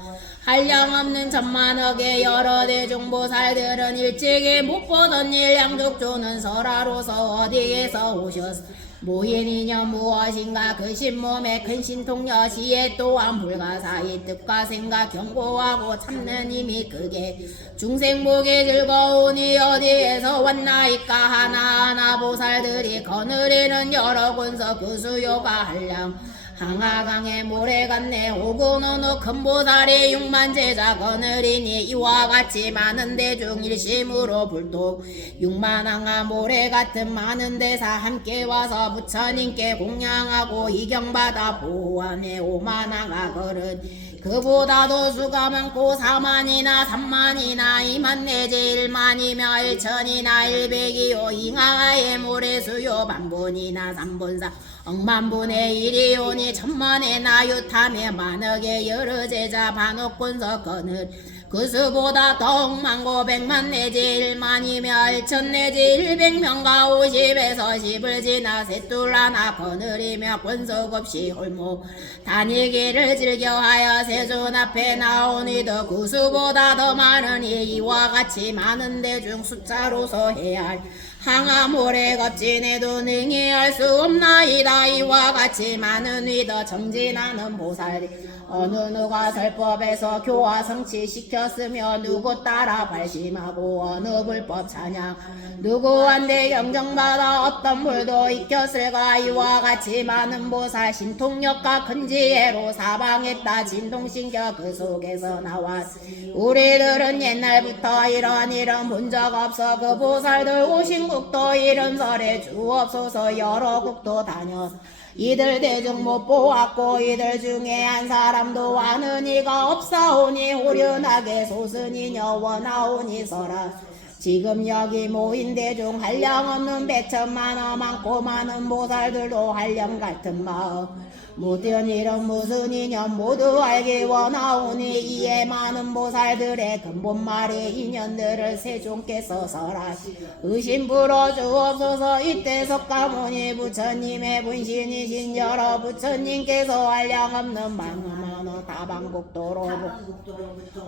한량없는 천만억의 여러 대중보살들은 일찍이 못 보던 일 양죽조는 설화로서 어디에서 오셨어 모인이냐 무엇인가 그 신몸의 큰 신통여 시에 또한 불가사의 뜻과 생각 경고하고 참는 힘이 크게 중생복이 즐거우니 어디에서 왔나이까. 하나하나 보살들이 거느리는 여러 군서 그 수요가 한량 항하강에 모래 같네. 오고 어느 큰 보살이 6만 제자 거느리니 이와 같이 많은 대중 일심으로 불독 6만 항하 모래 같은 많은 대사 함께 와서 부처님께 공양하고 이경받아 보호하네. 5만 항하 거른 그보다도 수가 많고 4만이나 3만이나 2만 내지 1만이며 1천이나 1백이요 잉하의 모래수요 반분이나 3분사 억만분의 1이오니 천만의 나유탐에 만억의 여러 제자 반옥군서 거늘 그 수보다 더욱 많고 100만 내지 1만이며 1천 내지 100명과 50에서 10을 지나 셋둘 하나 거느리며 권속 없이 홀목 다니기를 즐겨하여 세존 앞에 나오니도 그 수보다 더 많으니 이와 같이 많은 대중 숫자로서 해야 할 항아모래 겁진해도 능히 할 수 없나이다. 이와 같이 많은 위더 정진하는 보살이 어느 누가 설법에서 교화 성취시켰으며 누구 따라 발심하고 어느 불법 찬양 누구한테 경정받아 어떤 물도 익혔을까. 이와 같이 많은 보살 신통력과 큰 지혜로 사방했다. 진동신겨 그 속에서 나왔. 우리들은 옛날부터 이런 본 적 없어. 그 보살들 오신 국도 이런 설에 주옵소서. 여러 국도 다녀서 이들 대중 못 보았고 이들 중에 한 사람도 와는 이가 없사오니 호련하게 소스니녀 원하오니 서라. 지금 여기 모인 대중 한량없는 백천만어 많고 많은 보살들도 한량 같은 마음 모든 일은 무슨 인연 모두 알기 원하오니 이에 많은 보살들의 근본말의 인연들을 세종께서 설하시 의심 풀어주옵소서. 이때 석가모니 부처님의 분신이신 여러 부처님께서 한량없는 망음하는 다방국도로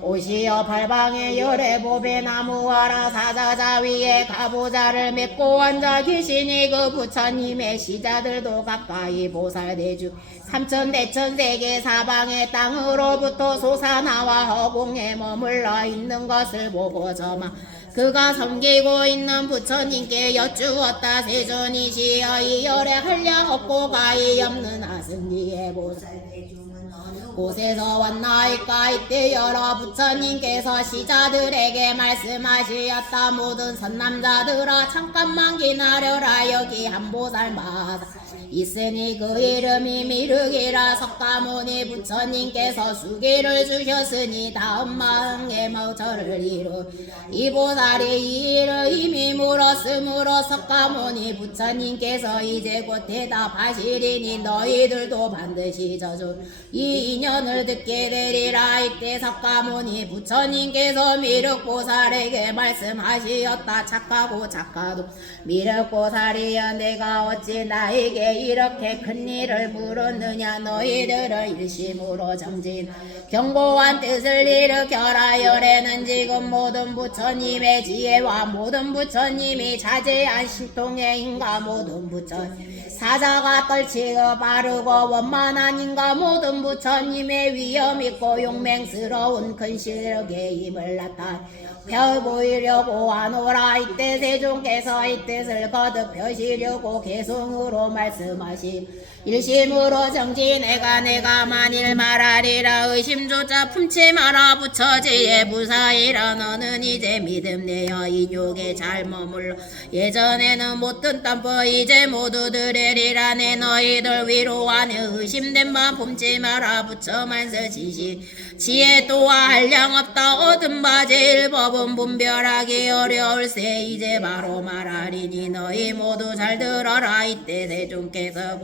오시어 팔방에 열애 보배 나무와라 사자자 위에 가보자를 맺고 앉아 계시니 그 부처님의 시자들도 가까이 보살대주 삼천대천 세계 사방의 땅으로부터 솟아나와 허공에 머물러 있는 것을 보고 저마 그가 섬기고 있는 부처님께 여쭈었다. 세존이시여 이 열에 한량 없고 가히 없는 아승리의 보살대중은 어느 곳에서 왔나이까. 이때 여러 부처님께서 시자들에게 말씀하시었다. 모든 선남자들아 잠깐만 기다려라. 여기 한 보살 마사 있으니 그 이름이 미륵이라. 석가모니 부처님께서 수기를 주셨으니 다음 마음에 모처를 이루 이 보살이 이 일을 이미 물었으므로 석가모니 부처님께서 이제 곧 대답하시리니 너희들도 반드시 저주 이 인연을 듣게 되리라. 이때 석가모니 부처님께서 미륵보살에게 말씀하시었다. 착하고 착하도 미륵보살이여 내가 어찌 나에게 이렇게 큰 일을 물었느냐. 너희들을 일심으로 정진 견고한 뜻을 일으켜라. 열에는 지금 모든 부처님의 지혜와 모든 부처님이 자제한 신통의 인가 모든 부처님 사자가 떨치고 바르고 원만한 인가 모든 부처님의 위엄있고 용맹스러운 큰 실력의 힘을 나타내 펴 보이려고 하노라. 이때 세종께서 이 뜻을 거듭 펴시려고 개성으로 말씀하시 일심으로 정지 내가 만일 말하리라. 의심조차 품지 마라. 부처지의 무사이라. 너는 이제 믿음 내어 인욕에 잘 머물러 예전에는 못 듣던 법 이제 모두 들으리라. 내 너희들 위로하는 의심된 바 품지 마라. 부처만서 지시 지혜 또한 한량 없다. 얻은 바 제일 법은 분별하기 어려울세. 이제 바로 말하리니 너희 모두 잘 들어라. 이때 세종께서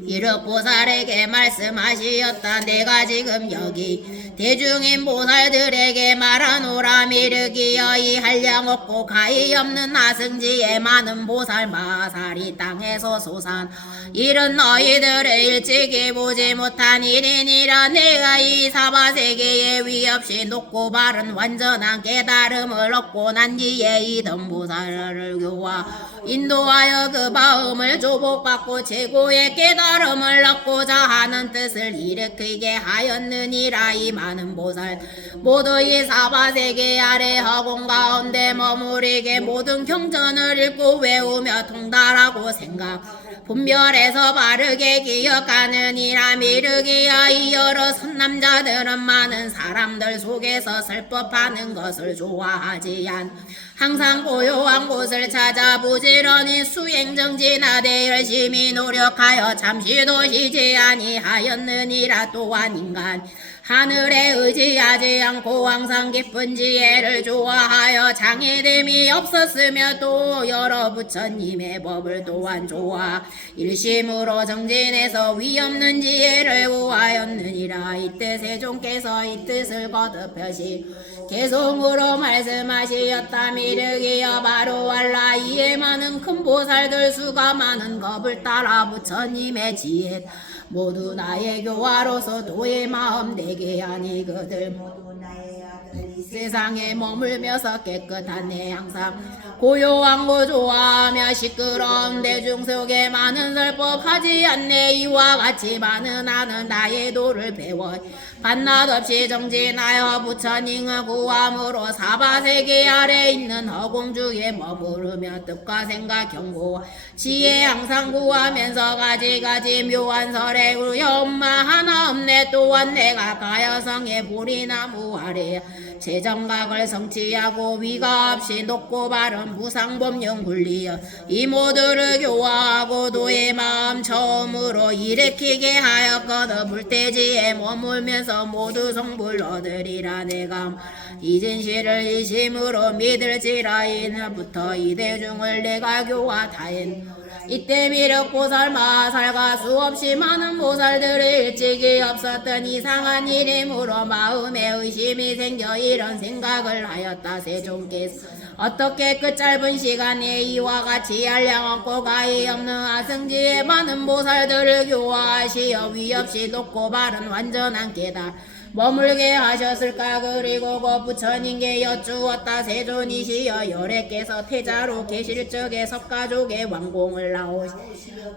미륵보살에게 말씀하시었다. 내가 지금 여기 대중인 보살들에게 말하노라. 미륵이여 이 한량 없고 가히 없는 나승지에 많은 보살 마살이 땅에서 솟아 이른 너희들의 일찍이 보지 못한 일이니라. 내가 이 사바세계에 위없이 높고 바른 완전한 깨달음을 얻고 난 뒤에 이 덤보살을 교화 인도하여 그 마음을 조복받고 최고의 깨달음을 얻고자 하는 뜻을 일으키게 하였느니라. 이 많은 보살 모두 이 사바세계 아래 허공 가운데 머무르게 모든 경전을 읽고 외우며 통달하고 생각 분별해서 바르게 기억하느니라. 미륵이여 이 여러 선남자들은 많은 사람들 속에서 설법하는 것을 좋아하지 않 항상 고요한 곳을 찾아 부지런히 수행정진하되 열심히 노력하여 잠시도 쉬지 아니하였느니라. 또한 인간 하늘에 의지하지 않고 항상 깊은 지혜를 좋아하여 장애됨이 없었으며 또 여러 부처님의 법을 또한 좋아 일심으로 정진해서 위없는 지혜를 구하였느니라. 이때 세종께서 이 뜻을 거듭하시 개성으로 말씀하시었다. 미륵이여 바로 알라. 이에 많은 큰 보살들 수가 많은 겁을 따라 부처님의 지혜 모두 나의 교화로서 도의 마음 되게 하니 그들 모두 나의 아들이 세상에 머물면서 깨끗한 내 항상 고요한 거 좋아하며 시끄러운 대중 속에 많은 설법하지 않네. 이와 같이 많은 나는 나의 도를 배워 반낮 없이 정진하여 부처님을 구함으로 사바세계 아래 있는 허공주에 머무르며 뜻과 생각 경고와 지혜 항상 구하면서 가지가지 묘한 설에 우리 엄마 하나 없네. 또한 내가 가야성의 보리나무 아래 제정각을 성취하고 위가 없이 높고 바른 무상법령 굴리어 이모들을 교화하고 도의 마음 처음으로 일으키게 하였거든. 불대지에 머물면서 모두 성불 얻으리라. 내가 이 진실을 이심으로 믿을지라. 이날부터 이 대중을 내가 교화하였노라. 이때 미륵보살 마살과 수없이 많은 보살들이 일찍이 없었던 이상한 일이므로 마음에 의심이 생겨 이런 생각을 하였다. 세존께서 어떻게 그 짧은 시간에 이와 같이 한량 없고 가히 없는 아승지에 많은 보살들을 교화하시어 위없이 높고 바른 완전한 깨달 머물게 하셨을까. 그리고 그 부처님께 여쭈었다. 세존이시여 열애께서 태자로 계실 적에 석가족의 왕공을 나오시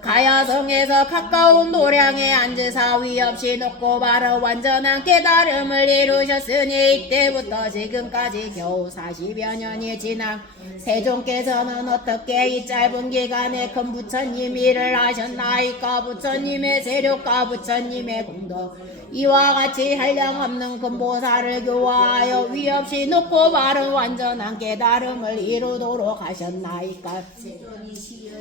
가야성에서 가까운 도량에 앉으사 위없이 높고 바른 완전한 깨달음을 이루셨으니 이때부터 지금까지 겨우 40여 년이 지나 세존께서는 어떻게 이 짧은 기간에 큰 부처님 일을 하셨나이까. 부처님의 세력과 부처님의 공덕 이와 같이 한량없는 큰 보살을 교화하여 위없이 높고 바른 완전한 깨달음을 이루도록 하셨나이까.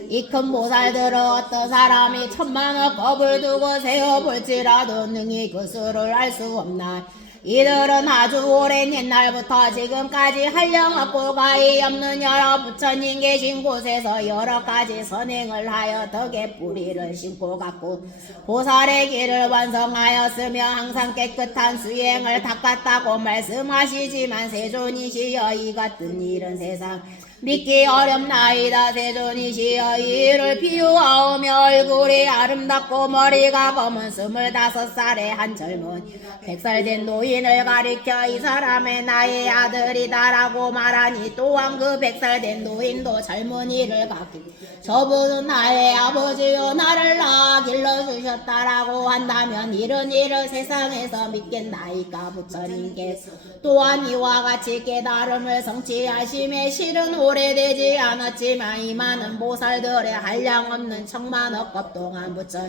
이 큰 보살들은 어떤 사람이 천만억 겁을 두고 세어볼지라도 능히 그 수를 알 수 없나. 이들은 아주 오랜 옛날부터 지금까지 한량없고 가히 없는 여러 부처님 계신 곳에서 여러 가지 선행을 하여 덕의 뿌리를 심고 갔고 보살의 길을 완성하였으며 항상 깨끗한 수행을 닦았다고 말씀하시지만 세존이시여 이 같은 일은 세상 믿기 어렵나이다. 세존이시여 이 일을 비유하오며 얼굴이 아름답고 머리가 검은 25살의 한 젊은 100살 된 노인을 가리켜 이 사람의 나의 아들이다라고 말하니 또한 그 100살 된 노인도 젊은이를 갖기 저분은 나의 아버지요 나를 낳아 길러주셨다라고 한다면 이런 일을 세상에서 믿겠나이까. 부처님께서 또한 이와 같이 깨달음을 성취하심에 실은 오래되지 않았지만 이 많은 보살들의 한량없는 천만억 급 동안 부처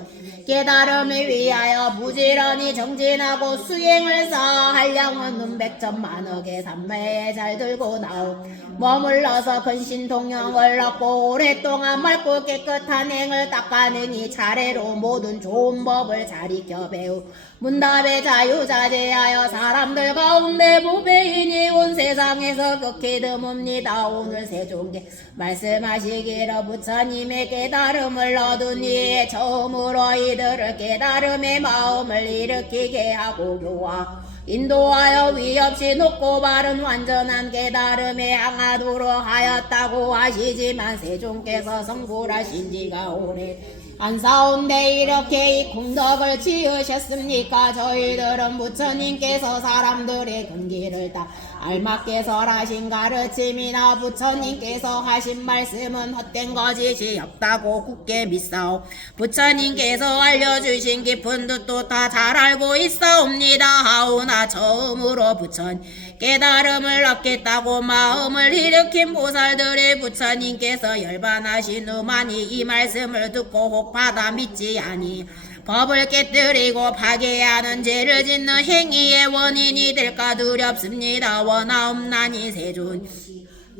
깨달음을 위하여 부지런히 정진하고 수행을 쌓아 한량없는 백천만억의 산매에 잘 들고 나오 머물러서 근신통영을 얻고 오랫동안 맑고 깨끗한 행을 닦아내니 차례로 모든 좋은 법을 잘 익혀 배우 문답에 자유자재하여 사람들 가운데 보배인이 온 세상에서 극히 드뭅니다. 오늘 세존께 말씀하시기를 부처님의 깨달음을 얻은 이에 처음으로 이들을 깨달음의 마음을 일으키게 하고 교화 인도하여 위없이 높고 바른 완전한 깨달음에 향하도록 하였다고 하시지만 세존께서 성불하신 지가 오래 안사온데 이렇게 이 공덕을 지으셨습니까? 저희들은 부처님께서 사람들의 근기를 다 알맞게 설하신 가르침이나 부처님께서 하신 말씀은 헛된 거짓이 없다고 굳게 믿사오. 부처님께서 알려주신 깊은 뜻도 다 잘 알고 있사옵니다. 하오나 처음으로 부처님 깨달음을 얻겠다고 마음을 일으킨 보살들의 부처님께서 열반하신 후만이 이 말씀을 듣고 혹 받아 믿지 아니 법을 깨뜨리고 파괴하는 죄를 짓는 행위의 원인이 될까 두렵습니다. 원하옵나니 세존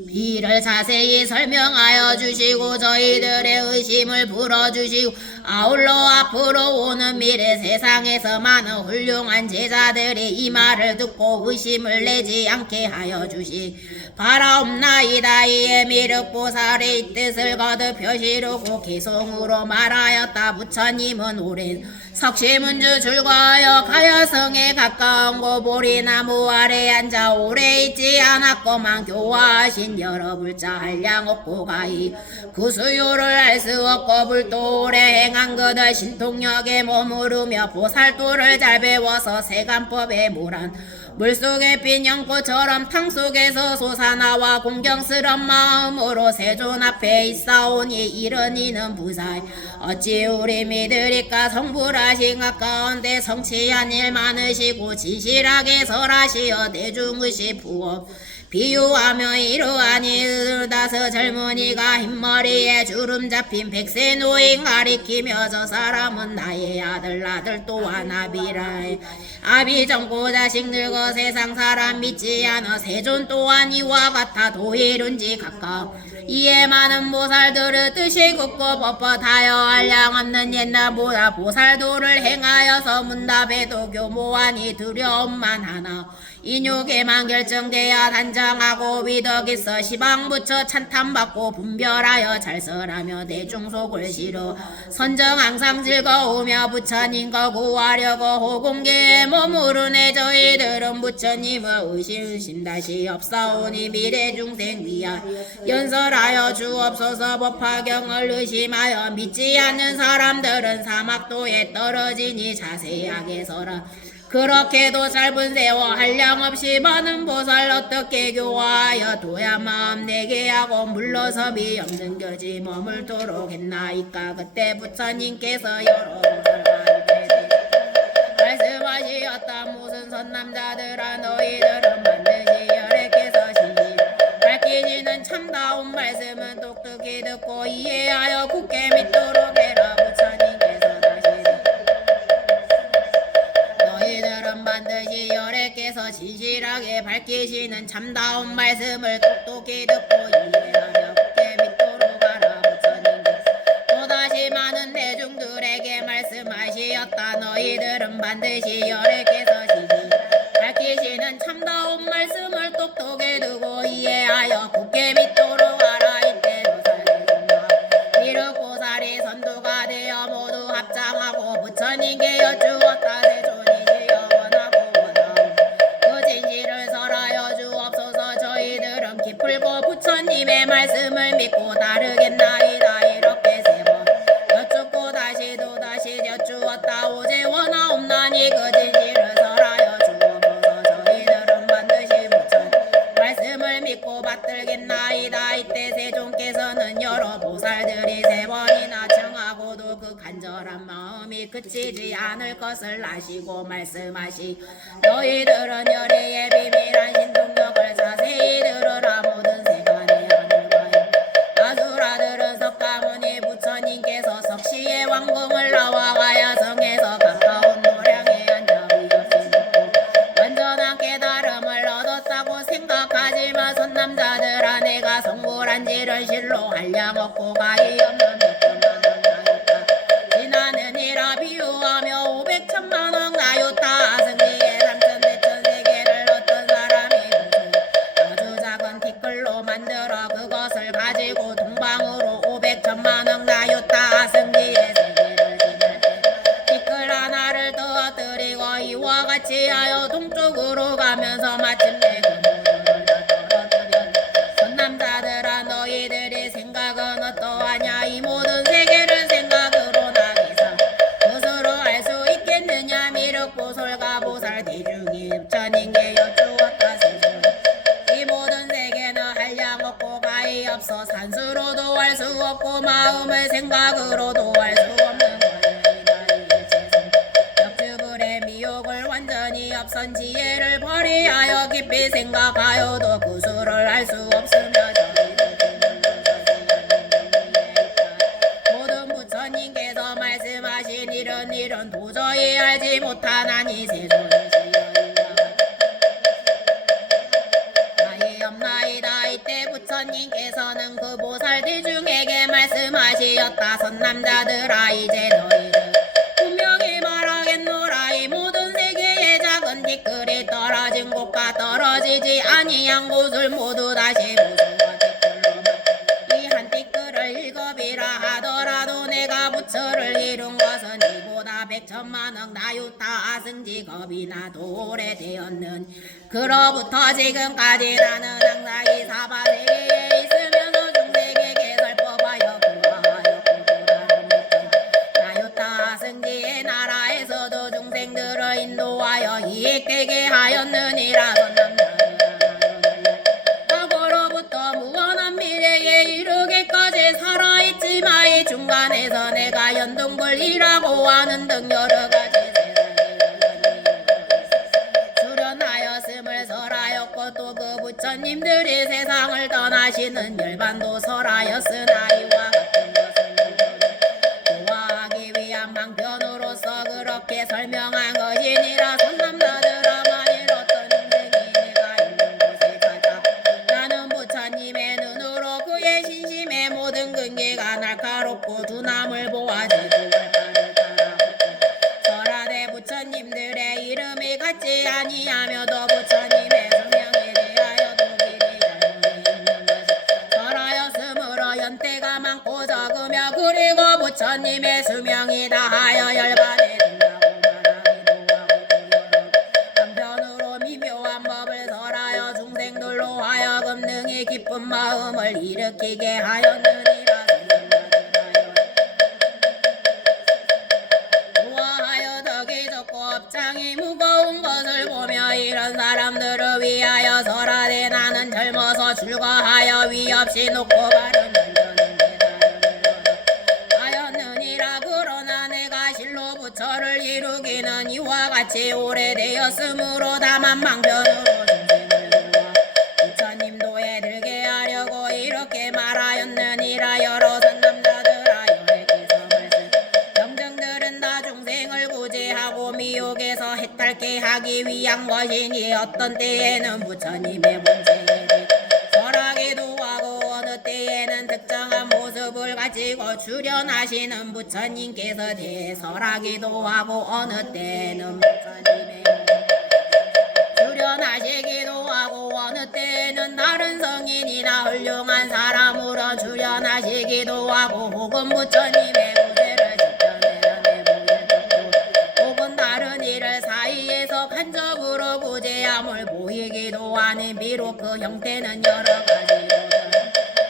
이를 자세히 설명하여 주시고 저희들의 의심을 풀어주시고 아울러 앞으로 오는 미래 세상에서 많은 훌륭한 제자들이 이 말을 듣고 의심을 내지 않게 하여 주시 바라옵나이다. 이에 미륵보살의 뜻을 거듭 표시르고 기송으로 말하였다. 부처님은 오랜 석시문주 출과하여 가야성에 가까운 고보리나무 아래 앉아 오래 있지 않았고만 교화하시 하신 여러 불자 한량 없고 가히 그 수요를 알 수 없고 불도 오래 행한 그들 신통력에 머무르며 보살도를 잘 배워서 세간법에 몰한 물속에 핀 연꽃처럼 탕속에서 솟아나와 공경스런 마음으로 세존 앞에 있사오니 이런 이는 부사이 어찌 우리 믿으리까 성불하신 가까운데 성취한 일 많으시고 진실하게 설하시어 대중의식 부업 비유하며 이러한 이들 다섯 젊은이가 흰머리에 주름 잡힌 백세 노인 가리키며 저 사람은 나의 아들 또한 아비라 아비 정고 자식 늙어 세상 사람 믿지 않아 세존 또한 이와 같아 도일은지 가까워 이에 많은 보살들의 뜻이 굳고 뻣뻣하여 한량 없는 옛날보다 보살도를 행하여서 문답에도 교모하니 두려움만 하나 인욕에만 결정되어 단정하고 위덕 있어 시방 붙여 찬탄받고 분별하여 잘설하며 대중속을 실어 선정 항상 즐거우며 부처님과 구하려고 호공계에 머무르네 저희들은 부처님을 의심 다시 없사오니 미래 중생 위하 연설하여 주옵소서 법화경을 의심하여 믿지 않는 사람들은 사막도에 떨어지니 자세하게 설하 그렇게도 짧은 세월 한량없이 많은 보살 어떻게 교화하여 도야 마음 내게 하고 물러서 비 없는 겨지 머물도록 했나이까 그때 부처님께서 여러 보살과 말씀하시었다 무슨 선남자들아 너희들은 반드시 열애께서 시기 밝히시는 참다운 말씀은 똑똑히 듣고 이해하여 굳게 믿도록 해라 부처님께서 다시 너희들은 반드시 열애께서 진실하게 밝히시는 참다운 말씀을 똑똑히 듣고 이해하며 굳게 믿도록 하라 부처님께서 또다시 많은 대중들에게 말씀하시었다 너희들은 반드시 열애께서 밝히시는 참다운 말씀을 똑똑히 두고 이해하여 굳게 믿도록 하라 이때 보살이구나 미륵보살이 선두가 되어 모두 합장하고 부처님께 여쭈었다 세존이시여 원하고 그 진실을 설하여 주옵소서 저희들은 기풀고 부처님의 말씀을 믿고 따르겠나이다 이렇게 세번 여쭙고 다시 또다시 여쭈었다 오제 원하옵나니 그 진실을 설하여 주옵소서 저희들은 반드시 부처님 말씀을 믿고 받들겠나이다 이때 세존께서는 여러 보살들이 세 번이나 청하고도 그 간절한 마음이 그치지 않을 것을 아시고 말씀하시 너희들은 열애의 비밀한 신동력을 자세히 들으라 모든 세간의 하늘과 아수라들은 석가모니 부처님께서 석시의 왕궁을 나와가야 성에서 가까운 노량에 앉아 위협해놓고 완전한 깨달음을 얻었다고 생각하지만 선남자들아 내가 성불한지를 실로 한량 없고 가히 없는 100천만원 나였다 지나는 이라 비유하며 500천만원 나였다 승리의 3천대천세계를 얻던 사람이 아주 작은 티끌로 만들어 그것을 가지고 동방으로 500천만원 나였다 승리의 세계를 지날 때 티끌 하나를 떨어뜨리고 이와 같이 하여 동쪽으로 가면서 마침내 그 모두를 다 떨어뜨렸다 선남자들아 너희들의 생각은 어떠하냐 이 모든 세계를 생각으로 나기사 스스로 알 수 있겠느냐 미륵보살과 보살 대중이 부처님께 여쭈었다 세존 이 모든 세계는 한량 없고 가히 없어 산수로도 알 수 없고 마음의 생각으로도 알 수 없는 거리이다 일체성 역주불의 미혹을 완전히 없선 지혜를 버리하여 깊이 생각하여도 그 수를 알 수 없으며 모든 부처님께서 말씀하신 이런 일은 도저히 알지 못하나니 세존이시여 나이 없나이다 이때 부처님께서는 그 보살 대중에게 말씀하시었다 선남자들아 이제 너희들 분명히 말하겠노라 이 모든 세계의 작은 티끌이 떨어진 곳과 떨어지지 아니한 곳을 모두 다시 무수와 티끌로 이 한 티끌을 일곱이라 하더라도 내가 부처를 이룬 것은 이보다 백천만억 나유타 승직업이나 도래되었는 그로부터 지금까지 나는 항상 이 사바세계에 있으면서 중생에게 설법하여 구하여 구도하는 나유타 승지의 나라에서도 중생들을 인도하여 이익되게 하였느니라. 과거로부터 무한한 미래에 이르기까지 살아있지만 중간에서 내가 연등불이라고 하는 등 여러가지 수련하였음을 설하였고 또 그 부처님들이 세상을 떠나시는 열반도 설하였으나 이와 같은 것은 도와하기 위한 방편으로서 그렇게 설명한 것이니라. 선남자들아 만일 어떤 중생이 내가 있는 곳에 가자 나는 부처님의 눈으로 그의 신심의 모든 근기가 날카롭고 두남을 보아 지도할 바를 따라붙고 설하되 부처님들의 이름이 같지 아니하며도 부처님의 수명에 대하여도 길이 잘못이 있는 것이 설하였으므로 연대가 많고 적으며 그리고 부처님의 수명이 다하여 열반에 든다고 말하기도 하고 또 여러 한편으로 미묘한 법을 설하여 중생들로 하여금 능히 기쁜 마음을 일으키게 하였느니라. 우아하여 덕이 적고 업장이 무거운 것을 보며 이런 사람들을 위하여 설하되 나는 젊어서 출가하여 위 없이 놓고 바른 안전한 계단을 하였느니라. 그러나 내가 실로 부처를 이루기는 이와 같이 오래되었으므로 다만 방편으로 중생을 도와 부처님도에 들게 하려고 이렇게 말하였느니라. 여러 선남자들아 여에게서 말씀 영등들은 다 중생을 구제하고 미혹에서 해탈케 하기 위한 것이니 어떤 때에는 부처님의 본체에 설하기도 하고 어느 때에는 특정한 모습을 가지고 출현하시는 부처님께서 대설하기도 하고 어느 때는 부처님의 출현하시기도 하고 어느 때는 다른 성인이나 훌륭한 사람으로 출현하시기도 하고 혹은 부처님의 구세를 직접 내보이기도 혹은 다른 일을 사이에서 간접으로 구제함을 보이기도 하니 비록 그 형태는 여러 가지로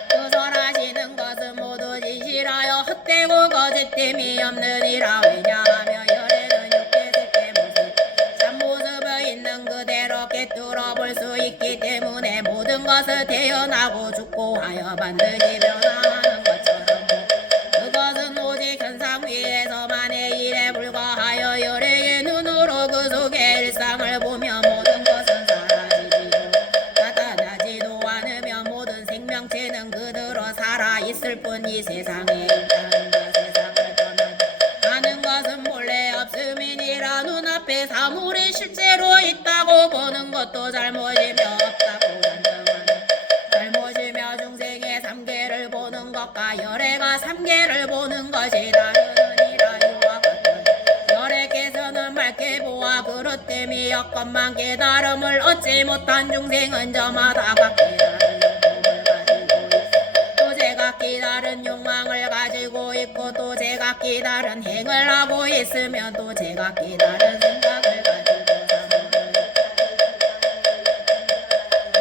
그 설하시는 것은 모두 진실하여 헛되고 거짓됨이 없느니라. 왜냐하며 열에는 육계 색계 모습 참모습을 있는 그대로 깨뚫어 볼 수 있기 때문에 모든 것을 태어나고 죽고 하여 반드시 변화하는 것처럼 그것은 오직 현상 위에서만의 일에 불과하여 열의 눈으로 그 속의 일상을 보며 모든 것은 사라지지도 나타나지도 않으며 모든 생명체는 그대로 살아있을 뿐 이 세상에 있다는 것 세상을 떠나는 것은 본래 없음이니라. 눈앞에 사물이 실제로 있다고 보는 것도 잘못이며 없다고 단정하는 잘못이며 중생의 삼계를 보는 것과 열애가 삼계를 보는 것이 다르느니라. 이와 같은 열애께서는 맑게 보아 그릇됨이 없건만 깨달음을 얻지 못한 중생은 저마다 각기 다른 욕심을 가지고 있어 또 제각기 다른 욕망을 가지고 있고 또 제각기 다른 행을 하고 있으며 또 제각기 다른 생각을 가지고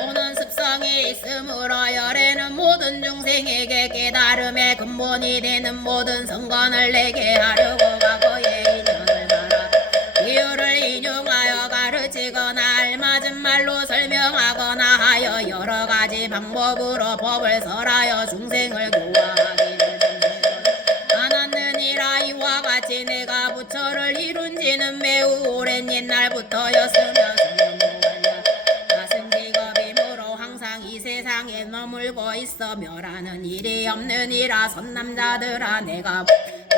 오는 습성이 있으므로 열애는 모든 중생에게 깨달음의 근본이 되는 모든 성관을 내게 하려고 과거의 인연을 말하 이유를 인용하여 가르치거나 알맞은 말로 설명하거나 하여 여러 가지 방법으로 법을 설하여 중생을 교화하기를 않았느니라. 이와 같이 내가 부처를 이룬 지는 매우 오랜 옛날부터였으며 승직업이므로 항상 이 세상에 머물고 있어 멸하는 일이 없느니라. 선남자들아 내가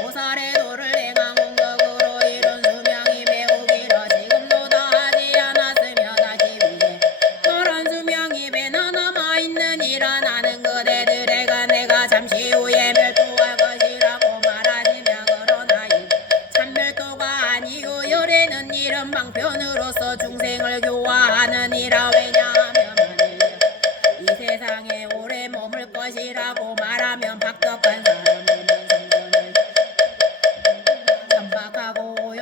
보살의 도를 행한 공덕으로 이룬 수명이 매우 길어 지금도 다하지 않았으며 다시 위해 그런 수명이 배나 남아있느니라. 나는 그대들에게 내가 잠시 후에 멸도할 것이라고 말하시며 그러나 이 참멸도가 아니오 열에는 이런 방편으로서 중생을 교화하느니라. 왜냐하면 만일 이 세상에 오래 머물 것이라고 말하면 박덕한 사람은 성전을 천박하고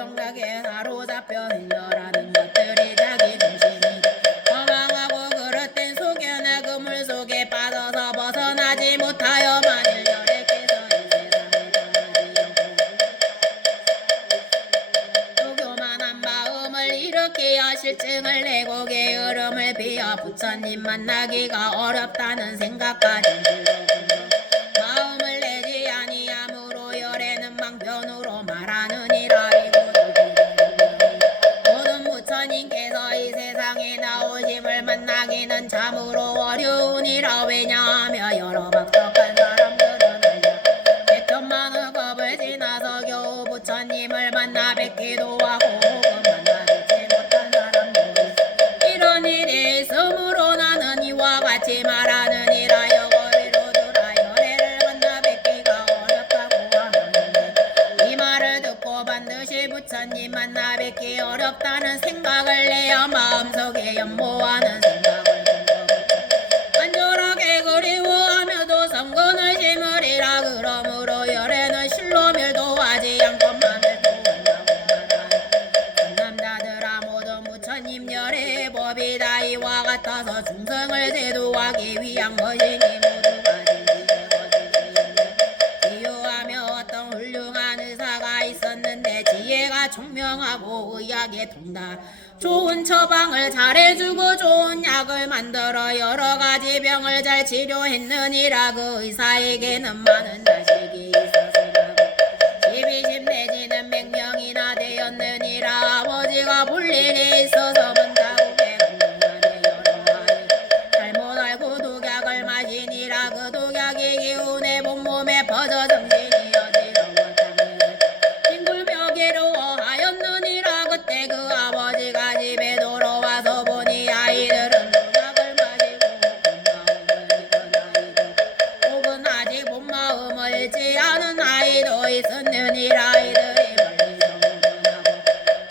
실증을 내고 게으름을 비워 부처님 만나기가 어렵다는 생각까지 들고 마음을 내지 아니함으로 열애는 망변으로 말하느니라. 모든 부처님께서 이 세상에 나오심을 만나기는 참으로 어려우니라. 왜냐하며 여러 박덕한 사람들은 백천만의 겁을 지나서 겨우 부처님을 만나 뵙기도 하고 혹은 만나 뵙지 못한 사람들 이런 일이 있으므로 나는 이와 같이 말하느니라. 여거리로들아 열애를 만나 뵙기가 어렵다고 하는데 이 말을 듣고 반드시 부처님 만나 뵙기 어렵다는 생각을 내어 마음속에 연모하는 생각을 간절하게 그리워하며도 성근을 심으리라. 그러므로 열애는 실로 멸도하지 않고만 멸도한다고 말하니 남자들아 모든 부처님 열애의 법이다. 이와 같아서 중생을 제도하기 위한 것이니 모두가 지유하며 어떤 훌륭한 의사가 있었는데 지혜가 총명하고 의학에 통다. 좋은 처방을 잘해주고 좋은 약을 만들어 여러 가지 병을 잘 치료했느니라. 그 의사에게는 많은 자식이 있었으나 12십 내지는 100명이나 되었느니라. 아버지가 볼 일이 있어서 문다국에 간동하니 여러 아이 잘못 알고 독약을 마시니라. 그 독약이 기운에 몸몸에 퍼져 정신이 어지러웠다면 징글벽이로하였느니라. 그때 그 아버지가 집에 돌아와서 보니 아이들은 독약을 마시고 혹은 아직 본 마음을 잃지 않은 아이도 있었느니라. 아이들이 멀리서 오는하고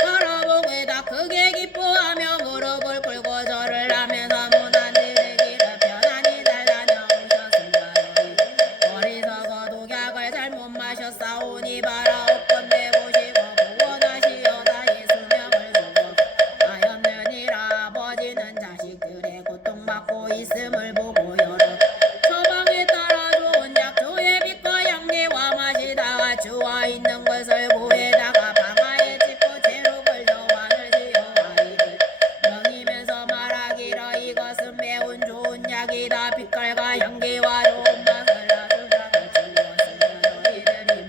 바라보고다 크게 기뻐하며 무릎을 꿇고 절을 하면서 문안드리기를 편안히 잘 다녀오셨습니다. 어리석어 독약을 잘못 마셨사오니 바라옵건대 보시고 구원하시어다 예수명을 두고 하였느니라. 아버지는 자식들의 고통받고 있음을 보고 여러 처방에 따라 좋은 약초의 빛과 향기와 마시다가 주와 있는 것을 구에다가 방아에 짚고 채로 걸려 완을 지어 아이들 명이면서 말하기를 이것은 매운 좋은 약이다. 빛깔과 향기와 좋은 맛을 아주다가 주었으면 너희들이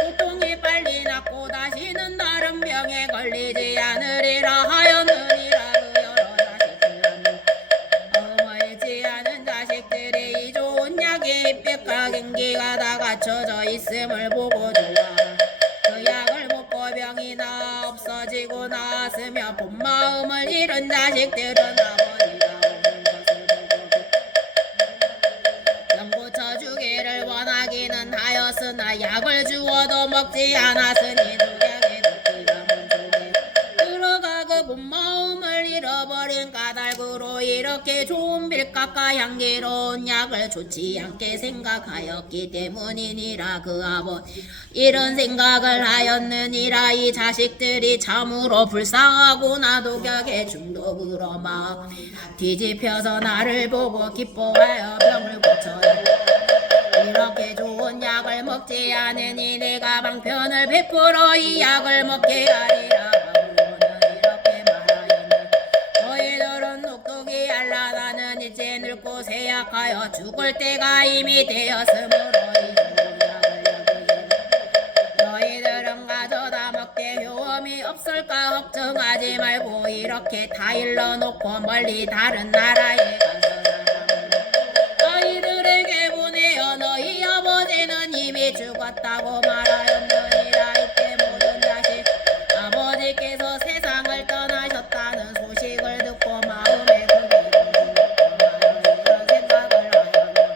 고통이 빨리 낫고 다시는 다른 병에 걸리지 않으리라 하였느니라. 그 여러 자식들은 어머니지 않은 자식들이 이 좋은 약이 빛과 경기가 다 갖춰져 있음을 보고 좋아 그 약을 먹고 병이 나 없어지고 나았으며 본 마음을 잃은 자식들은 아버지가 오는 것을 보고 병 고쳐주기를 원하기는 하였으나 약을 주어도 먹지 않았으니 독약의毒기가 몸속에 들어가 그 본 마음을 잃어버린 까닭으로 이렇게 좋은 빛깔과 향기로운 약을 좋지 않게 생각하였기 때문이니라. 그 아버지 이런 생각을 하였느니라. 이 자식들이 참으로 불쌍하구나. 독약의 중독으로 막 뒤집혀서 나를 보고 기뻐하여 병을 고쳐야 이렇게 좋은 약을 먹지 않으니 내가 방편을 베풀어 이 약을 먹게 하리라. 바울은 이렇게 말하였네. 너희들은 녹독이 알라나는 이제 늙고 쇠약하여 죽을 때가 이미 되었으므로 이 좋은 약을 여기게 너희들은 가져다 먹되 효험이 없을까 걱정하지 말고 이렇게 다 일러놓고 멀리 다른 나라에 가서 아이들에게 보내어 너희 아버지는 이미 죽었다고 말하였느니라. 이때 모든 자식 아버지께서 세상을 떠나셨다는 소식을 듣고 마음에 크게 이런 생각을 하였노.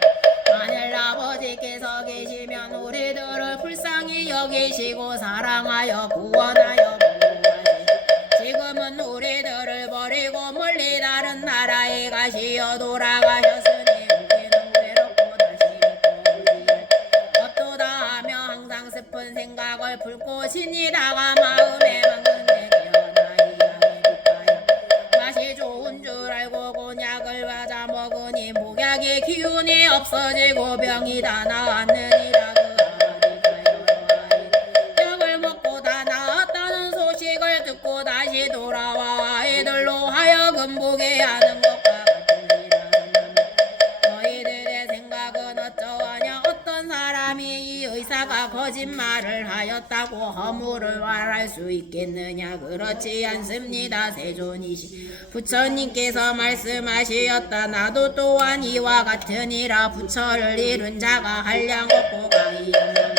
만일 아버지께서 계시면 우리들을 불쌍히 여기시고 사랑하여 구원하여 보호하시 지금은 우리들을 버리고 멀리 다른 나라에 가시어 돌아가셨으니 슬픈 생각을 품고 지니다가 마음에 막는데 깨어나 이약의 빛가요 맛이 좋은 줄 알고 곤약을 받아 먹으니 목약의 기운이 없어지고 병이 다 나았느니라. 그 아버지가 여러 아이 약을 먹고 다 나았다는 소식을 듣고 다시 돌아와 아이들 하였다고 허물을 말할 수 있겠느냐. 그렇지 않습니다. 세존이시 부처님께서 말씀하시었다. 나도 또한 이와 같으니라. 부처를 이룬 자가 한량 없고 가히 없는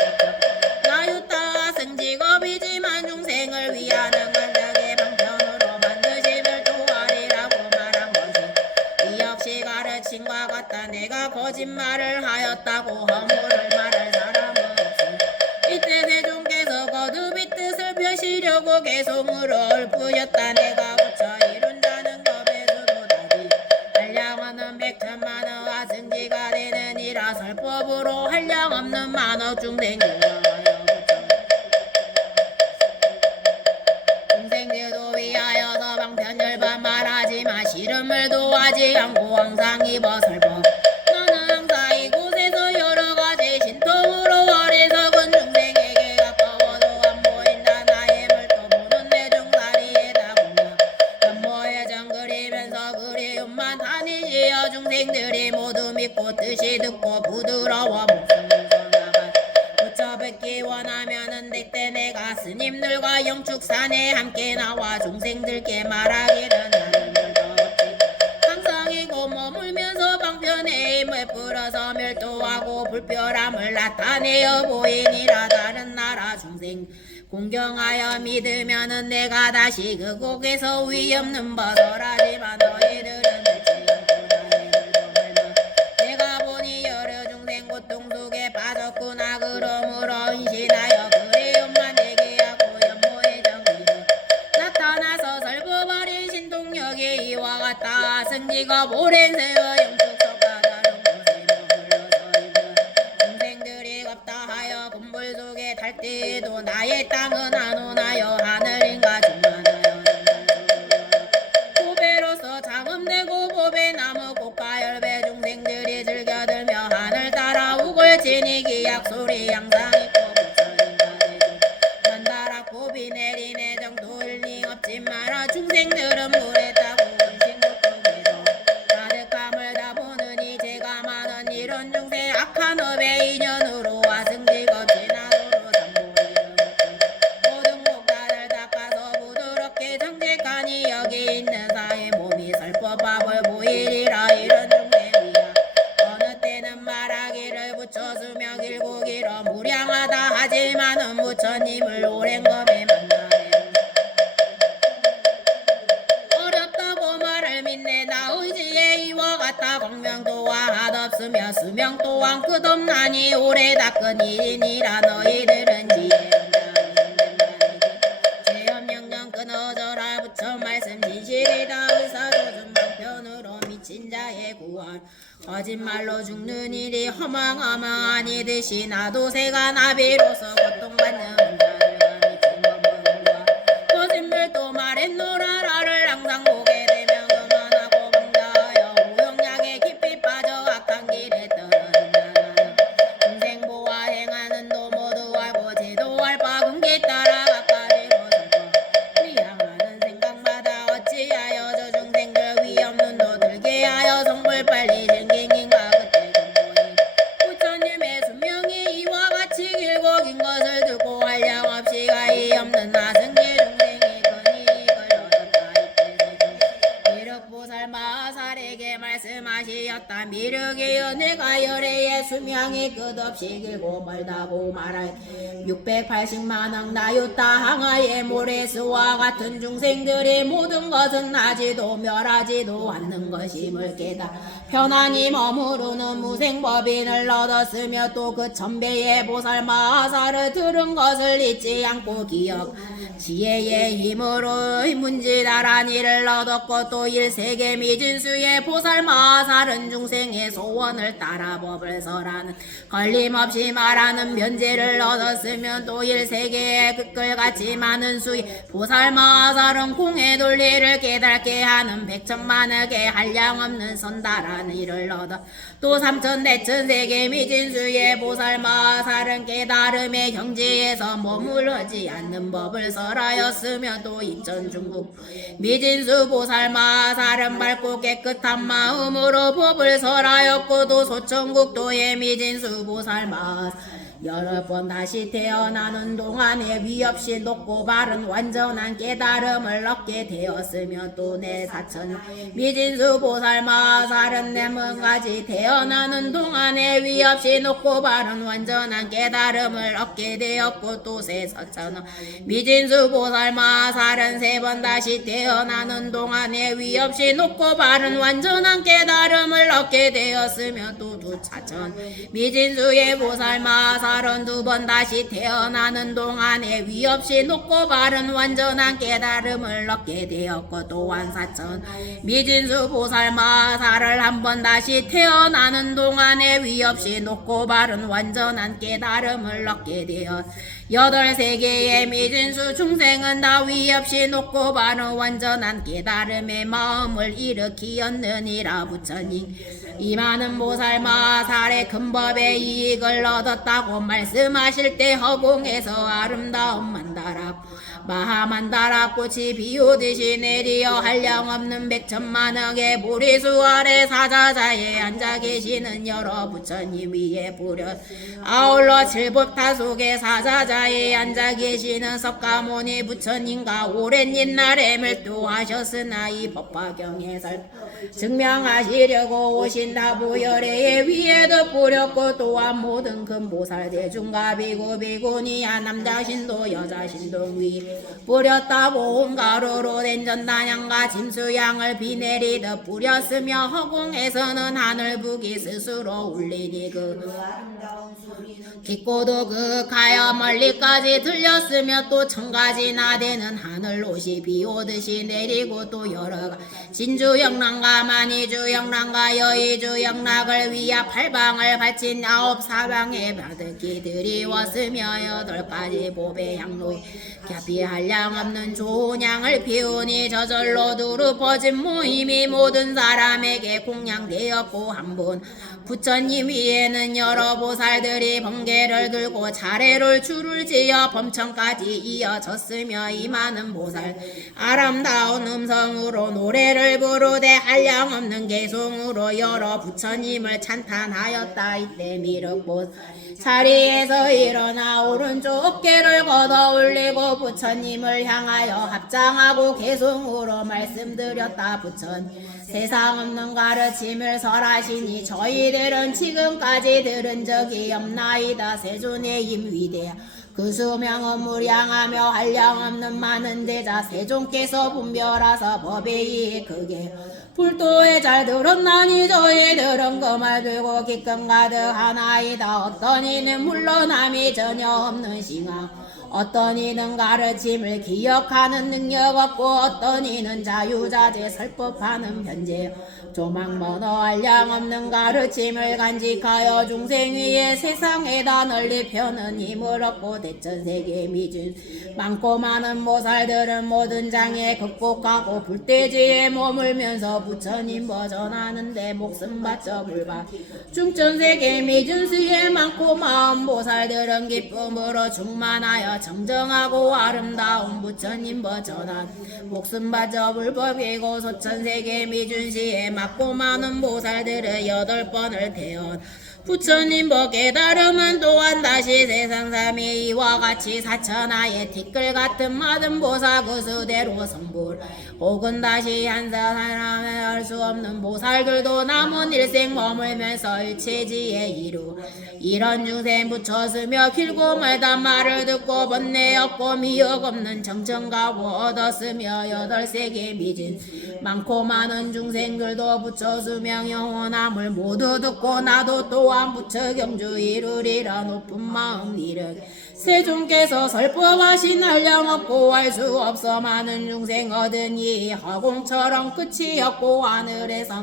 나유타 승직업이지만 중생을 위하는 간장의 방편으로 반드시 별도하리라고 말한 것이 이 역시 가르침과 같다. 내가 거짓말을 하였다고 허물을 말할 사람은 없음. 이때 세존께서 거듭이 뜻을 펴시려고 개송으로 읊으셨다. 내가 부처 이룬 자는 겁의 수도 다지 한량없는 백천만어와 승지가 되느니라. 설법으로 한량없는 만억 중생 중생들도 위하여서 방편열반 말하지마. 싫음을 도하지 않고 항상 입어 설법. 너는 항상 이곳에서 여러가지 신통으로 어리석은 중생에게 가까워도 안 보인다. 나의 물도 보는 내 종사리에다 공략 연모의 정 그리면서 그리움만 다니시어 중생들이 모두 믿고 뜻이 듣고 부드러워 목숨을 전하가 부처 뵙기 원하면은 그때 내가 스님들과 영축산에 함께 나와 중생들께 말하기를 나는 별도 없지. 항상이고 머물면서 방편의 힘을 풀어서 멸도하고 불별함을 나타내어 보이니라. 다른 나라 중생 공경하여 믿으면은 내가 다시 그곳에서 위없는 벗어라지만 너희들은 듣지 않고 나의 물도 내가 보니 여러 중생 고통 속에 빠졌구나. 그러므로 은신하여 그리움만 내게 하고 연모의 정의를 나타나서 설법하리. 신동력이 이와 같다. 승리가 오랜 세월 영축석과 다른 곳에 머물러서 있는 중생들이 없다 하여 금불 속에 탈 때에도 나의 땅은 안 오나요. 하늘인가 중하나요. 보배로서 장엄되고 보배 나무 꽃과 열배 중생들이 즐겨들며 하늘 따라 우글 지니기 약소리 항상 있고 부처님과 대조 만다랗고 비 내리네 정도 일링 없지 마라. 중생들은 물에 타고 은신고통에도 가득함을 다 보느니 죄가 많은 이런 중생 악한 업의 인연으로 와승지겁 진화도로 삼보이름 모든 곡단을 닦아서 부드럽게 정직하니 여기 있는 사의 몸이 설법밥을 보이리라. 이런 중생이야 어느 때는 말하기를 부처 수명 길고 길어 무량하다 하지만은 부처님을 오랜 겁에 만나네. 어렵다고 말을 믿네. 나 의지에 이와 같다. 광명도와 핫없으며 수명 또한 끝없나니 오래 닦은 일이니라. 너희들은 죄업영정 끊어져라. 부처 말씀 진실이다. 의사도준 방편으로 미친 자의 구원 거짓말로 죽는 일이 허망허망하니듯이 나도 새가 나비로서 고통받는 자를 미친 법문과 거짓말도 말했노라. 나를 항상 보게 되면 그만하고 방자하여 우영약에 깊이 빠져 악한 길에 떨어진 자나요. 중생보와 행하는 도 모두 알고 제도할 바 근기 따라 각가지로 설법 위향하는 생각마다 어찌하여 저 중생들 위없는 도 들게 하여 성불 빨리 생긴인가. 그때 공보이 부처님의 수명이 이와 같이 길고 긴 것을 듣고 한량없이 가히 없는 나승지 중생이 큰 이익을 얻었다. 이때 세존 미륵보살 마하살에게 말씀하시었다. 미륵의 은혜가 열애의 수명이 끝없이 길고 멀다고 말할 680만억 나유타 항하의 모래수와 같은 중생들이 모든 것은 나지도 멸하지도 않는 것임을 깨달아 편안히 머무르는 무생법인을 얻었으며 또 그 천배의 보살 마하살을 들은 것을 잊지 않고 기억 지혜의 힘으로 문지다란 일을 얻었고 또 일세계 미진수의 보살 마하살은 중생의 소원을 따라 법을 설하는 걸림없이 말하는 면제를 얻었으면 또 일세계의 끝글같이 많은 수의 보살 마하살은 공의 논리를 깨닫게 하는 백천만억의 한량없는 선달한 일을 얻어 또 삼천대천세계 미진수의 보살 마하살은 깨달음의 경지에서 머무르지 않는 법을 설하였으며 또 이천 중국 미진수 보살 마하살은 밝고 깨끗한 마음으로 법을 설하였고 또 소천국도의 미진수 보살 마하살 여러 번 다시 태어나는 동안에 위없이 높고 바른 완전한 깨달음을 얻게 되었으며 또 내 사천 미진수 보살 마살은 내문까지 태어나는 동안에 위없이 높고 바른 완전한 깨달음을 얻게 되었고 또 새 사천 미진수 보살 마살은 세 번 다시 태어나는 동안에 위없이 높고 바른 완전한 깨달음을 얻게 되었으며 또 두 차천 미진수의 보살 마살은 두 번 다시 태어나는 동안에 위없이 높고 바른 완전한 깨달음을 얻게 되었고 또한 사천 미진수 보살 마살을 한 번 다시 태어나는 동안에 위없이 높고 바른 완전한 깨달음을 얻게 되었 여덟 세계의 미진수 중생은 다 위없이 높고 바른 완전한 깨달음의 마음을 일으키었느니라. 부처님 이 많은 보살 마살의 근법의 이익을 얻었다고 말씀하실 때 허공에서 아름다운 만다라 마하만다라 꽃이 비오듯이 내리어 한량없는 백천만억의 보리수 아래 사자자에 앉아 계시는 여러 부처님 위에 부려 아울러 칠법타 속에 사자자에 앉아 계시는 석가모니 부처님과 오랜 옛날에 멸도하셨으나 이 법화경에서 증명하시려고 오신 다부열의 위에 덮으렸고 또한 모든 금보살 대중과 비구 비구니야 남자신도 여자신도 위 뿌렸다고 온 가루로 된 전단향과 짐수향을 비 내리듯 뿌렸으며 허공에서는 하늘북이 스스로 울리니 그 깊고도 극하여 멀리까지 들렸으며 또 천가지나 되는 하늘옷이 비오듯이 내리고 또 여러 진주영랑과 만이주영랑과 여의주영락을 위하 팔방을 바친 아홉 사방의 바득기들이 왔으며 여덟 가지 보배 향로 겹이 한량없는 좋은 향을 피우니 저절로 두루 퍼진 모임이 모든 사람에게 공양되었고 한 분 부처님 위에는 여러 보살들이 번개를 들고 차례를 줄을 지어 범천까지 이어졌으며 이 많은 보살 아름다운 음성으로 노래를 부르되 한량없는 개송으로 여러 부처님을 찬탄하였다. 이때 미륵보 자리에서 일어나 오른쪽 어깨를 걷어 올리고 부처님을 향하여 합장하고 개송으로 말씀드렸다. 부처님 세상 없는 가르침을 설하시니 저희들은 지금까지 들은 적이 없나이다. 세존의 힘 위대하 그 수명은 무량하며 한량없는 많은 대자 세존께서 분별하사 법에 의해 크게 불도에 잘 들었나니 저희들은 그 말 들고 기쁨 가득하나이다. 어떤 이는 물러남이 전혀 없는 싱앙 어떤 이는 가르침을 기억하는 능력 없고 어떤 이는 자유자재 설법하는 변제 조망먼어 한량없는 가르침을 간직하여 중생 위에 세상에다 널리 펴는 힘을 얻고 대천세계 미준 많고 많은 보살들은 모든 장애 극복하고 불대지에 머물면서 부처님 버전하는데 목숨 바쳐 불바 중천세계 미준수에 많고 많은 보살들은 기쁨으로 충만하여 정정하고 아름다운 부처님 버전한 목숨 바쳐 불법이고 소천세계 미준시에 많고 많은 보살들의 8번을 태운 부처님 법 깨달음은 또한 다시 세상삼이 이와 같이 사천하에 티끌 같은 많은 보살 그 수대로 성불 혹은 다시 한 사람에 할 수 없는 보살들도 남은 일생 머물면서 일체지에 이루 이런 중생 붙였으며 길고 말단 말을 듣고 번뇌 없고 미역 없는 정천가고 얻었으며 8세계 미진 많고 많은 중생들도 붙였으며 영원함을 모두 듣고 나도 또한 부처 경주 이루리라. 높은 마음 이르 세존께서 설법하신 한량없고 알 수 없어 많은 중생 얻으니 허공처럼 끝이 없고 하늘에서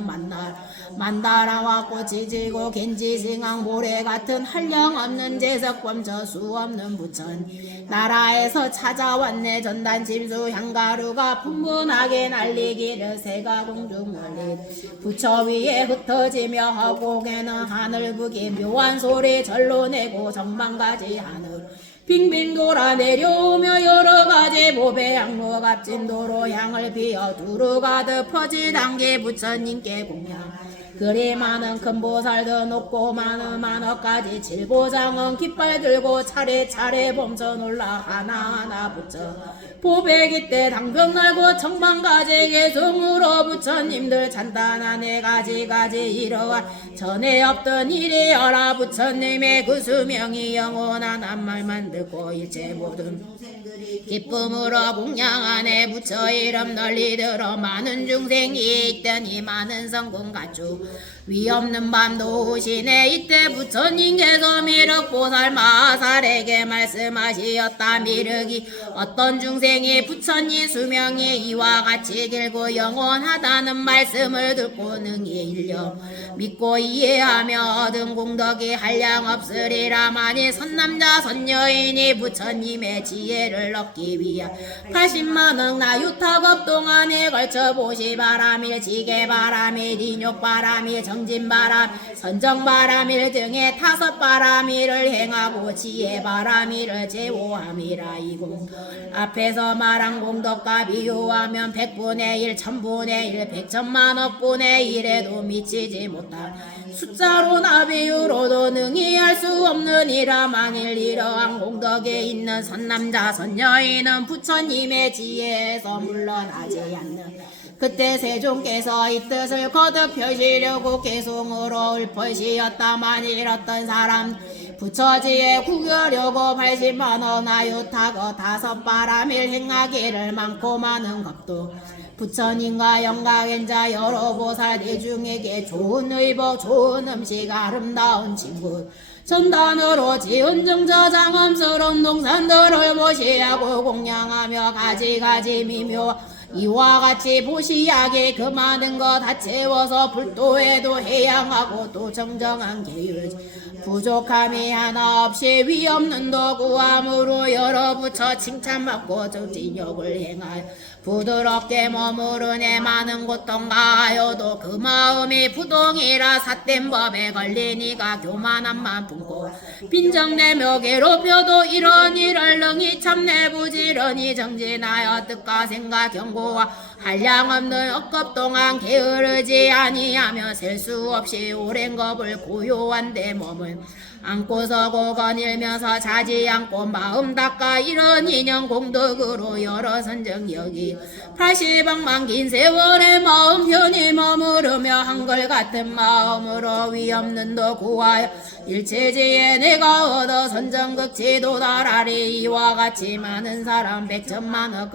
만다라와 꽃이 지고 겐지승왕 모래 같은 한량없는 재석범 저수 없는 부천 나라에서 찾아왔네. 전단 짐수 향가루가 풍문하게 날리기를 새가 공중 멀리 부처 위에 흩어지며 허공에는 하늘북이 묘한 소리 절로 내고 정만가지 하늘 빙빙 돌아 내려오며 여러가지 보배 향로 값진 도로 향을 피어 두루 가득 퍼진 단계 부처님께 공양 그리 많은 큰 보살도 높고 많은 만어까지 칠보장은 깃발 들고 차례차례 범선 올라 하나하나 붙여 보배기 때 당병 날고 청방가지 계승으로 부처님들 찬단하네 가지가지 이러한 전에 없던 일이여라. 부처님의 그 수명이 영원한 한 말만 듣고 일체 모든 기쁨으로 공양하네. 부처 이름 널리 들어 많은 중생이 있더니 많은 성공 갖추 위없는 밤도 오시네. 이때 부처님께서 미륵보살 마하살에게 말씀하시었다. 미륵이 어떤 중생이 부처님 수명이 이와 같이 길고 영원하다는 말씀을 듣고 능히 일념 믿고 이해하며 얻은 공덕이 한량 없으리라. 만일 선남자 선여인이 부처님의 지혜를 얻기 위한 80만억 나유타급 동안에 걸쳐 보시바람일 지게바람일 인욕바람일 정진바람 선정바람일 등의 5바람일을 행하고 지혜바람일을 제호함이라. 이공 앞에서 말한 공덕과 비교하면 100분의 1 1000분의 1 100천만억분의 1에도 미치지 못한 숫자로 나비유로도 능히 할 수 없느니라. 만일 이러한 공덕에 있는 선남자 선여인은 부처님의 지혜에서 물러나지 않는 그때 세종께서 이 뜻을 거듭 펴시려고 개송으로 읊으시었다만 이렇던 사람 부처지에 구겨려고 80만원 나유타거 5바람일 행하기를 많고 많은 것도 부처님과 영광행자 여러 보살 대중에게 좋은 의복 좋은 음식 아름다운 친구 전단으로 지은 정저 장엄스러운 동산들을 모시하고 공양하며 가지가지 미묘 이와 같이 보시하게 그 많은 거 다 채워서 불도에도 해양하고 또 정정한 계율 부족함이 하나 없이 위없는 도구함으로 여러 부처 칭찬받고 정진욕을 행하여 부드럽게 머무르네. 많은 고통 가하여도 그 마음이 부동이라 삿된 법에 걸리니가 교만함만 품고 빈정내며 괴롭혀도 이런 일을 능히 참내 부지런히 정진하여 뜻과 생각 경고와 한량없는 억겁 동안 게으르지 아니하며 셀 수 없이 오랜 겁을 고요한 데 몸을 안고 서고 거닐면서 자지 않고 마음 닦아 이런 인연 공덕으로 여러 선정 여기 80억만 긴 세월의 마음 편히 머무르며 한결같은 마음으로 위없는 도 구하여 일체지에 내가 얻어 선정극치 도달하리. 이와 같이 많은 사람 100천만억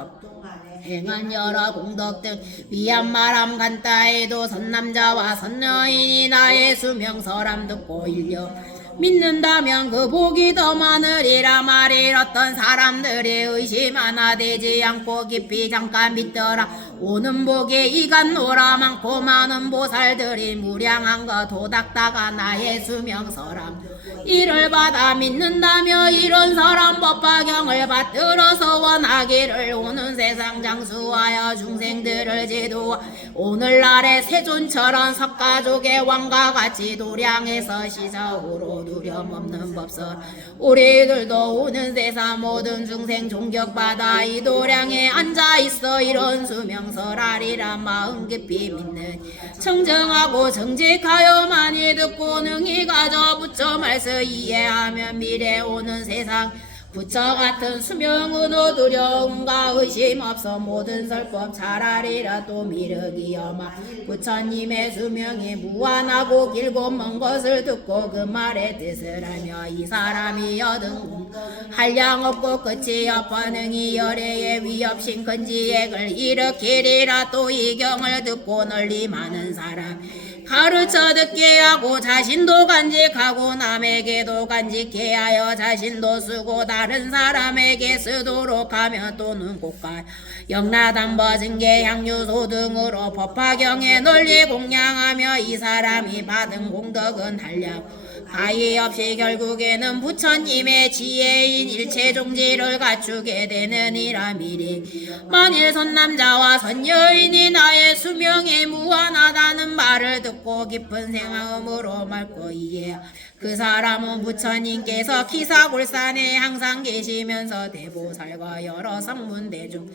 행한 여러 공덕 등 위한 말함 간다해도 선남자와 선여인이 나의 수명서람 듣고 일려 믿는다면 그 복이 더 많으리라. 말일 어떤 사람들이 의심 하나 되지 않고 깊이 잠깐 믿더라. 오는 복에 이간노라. 많고 많은 보살들이 무량한 거 도닥다가 나의 수명서람 이를 받아 믿는다며 이런 사람 법화경을 받들어서 원하기를 오는 세상 장수하여 중생들을 지도하 오늘날의 세존처럼 석가족의 왕과 같이 도량에서 시사후로 두려움없는 법설 우리들도 오는 세상 모든 중생 존경받아 이 도량에 앉아있어 이런 수명설하리라. 마음 깊이 믿는 청정하고 정직하여 많이 듣고 능히 가져 부처 말씀 이해하면 미래 오는 세상 부처 같은 수명은 두려움과 의심 없어 모든 설법 잘하리라. 또 미륵이여마 부처님의 수명이 무한하고 길고 먼 것을 듣고 그 말의 뜻을 알며 이 사람이 얻은 한량 없고 끝이 없반응이 열애의 위협신 근지액을 일으키리라. 또 이 경을 듣고 널리 많은 사람 가르쳐 듣게 하고 자신도 간직하고 남에게도 간직해 하여 자신도 쓰고 다른 사람에게 쓰도록 하며 또는 곳간 영라담보 증계 향유소 등으로 법화경에 널리 공양하며 이 사람이 받은 공덕은 한량 가히 없이 결국에는 부처님의 지혜인 일체종지를 갖추게 되느니라. 미리 만일 선남자와 선여인이 나의 수명이 무한하다는 말을 듣고 깊은 생각으로 맑고 이해 그 사람은 부처님께서 기사골산에 항상 계시면서 대보살과 여러 성문대 중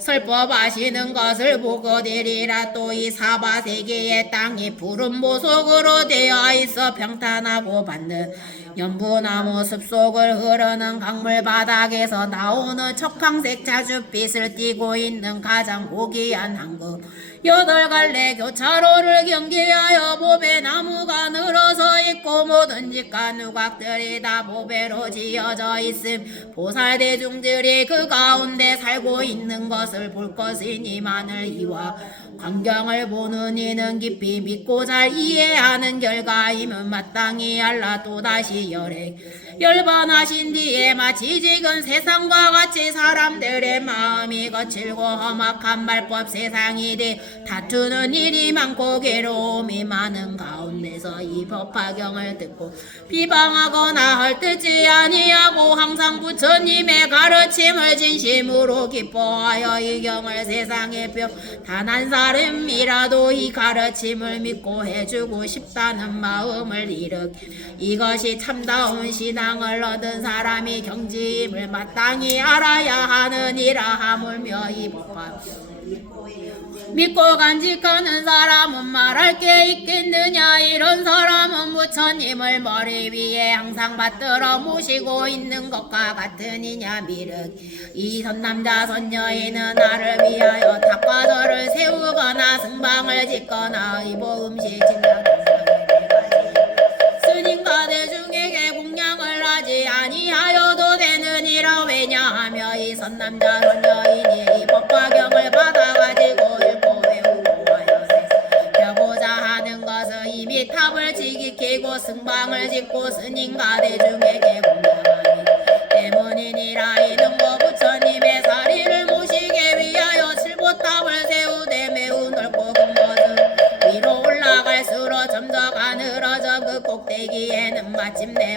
설법하시는 것을 보고 되리라. 또 이 사바세계의 땅이 푸른 보석으로 되어 있어 평탄하고 받는 연분나무 숲속을 흐르는 강물 바닥에서 나오는 척황색 자줏빛을 띠고 있는 가장 고귀한 한국 여덟 갈래 교차로를 경계하여 보배 나무가 늘어서 있고 모든 집과 누각들이 다 보배로 지어져 있음. 보살대중들이 그 가운데 살고 있는 것을 볼 것이니만을 이와 광경을 보는 이는 깊이 믿고 잘 이해하는 결과임은 마땅히 알라. 또다시 열반하신 뒤에 마치 지금 세상과 같이 사람들의 마음이 거칠고 험악한 말법 세상이 돼 다투는 일이 많고 괴로움이 많은 가운데서 이 법화경을 듣고 비방하거나 헐뜯지 아니하고 항상 부처님의 가르침을 진심으로 기뻐하여 이 경을 세상에 펴 단 한 사람이라도 이 가르침을 믿고 해주고 싶다는 마음을 일으키 이것이 참다운 신앙을 얻은 사람이 경지임을 마땅히 알아야 하느니라 하물며 이 법화 믿고 간직하는 사람은 말할 게 있겠느냐. 이런 사람은 부처님을 머리 위에 항상 받들어 모시고 있는 것과 같으니냐. 미륵 이 선남자 선여인은 나를 위하여 탑과절을 세우거나 승방을 짓거나 의보 음식 진다는 스님과 대중에게 공양을 하지 아니하여도 되느니라. 왜냐하며 이 선남자 선여인이 이 법화경을 받아가지고 읽고 외우고 하여세 펴고자 하는 것은 이미 탑을 지키고 승방을 짓고 스님과 대중에게 공양하기 때문이니라. 이는 뭐 부처님의 사리를 모시기 위하여 칠보탑을 세우되 매우 넓고 큰 것은 위로 올라갈수록 점점 가늘어져 그 꼭대기에는 마침내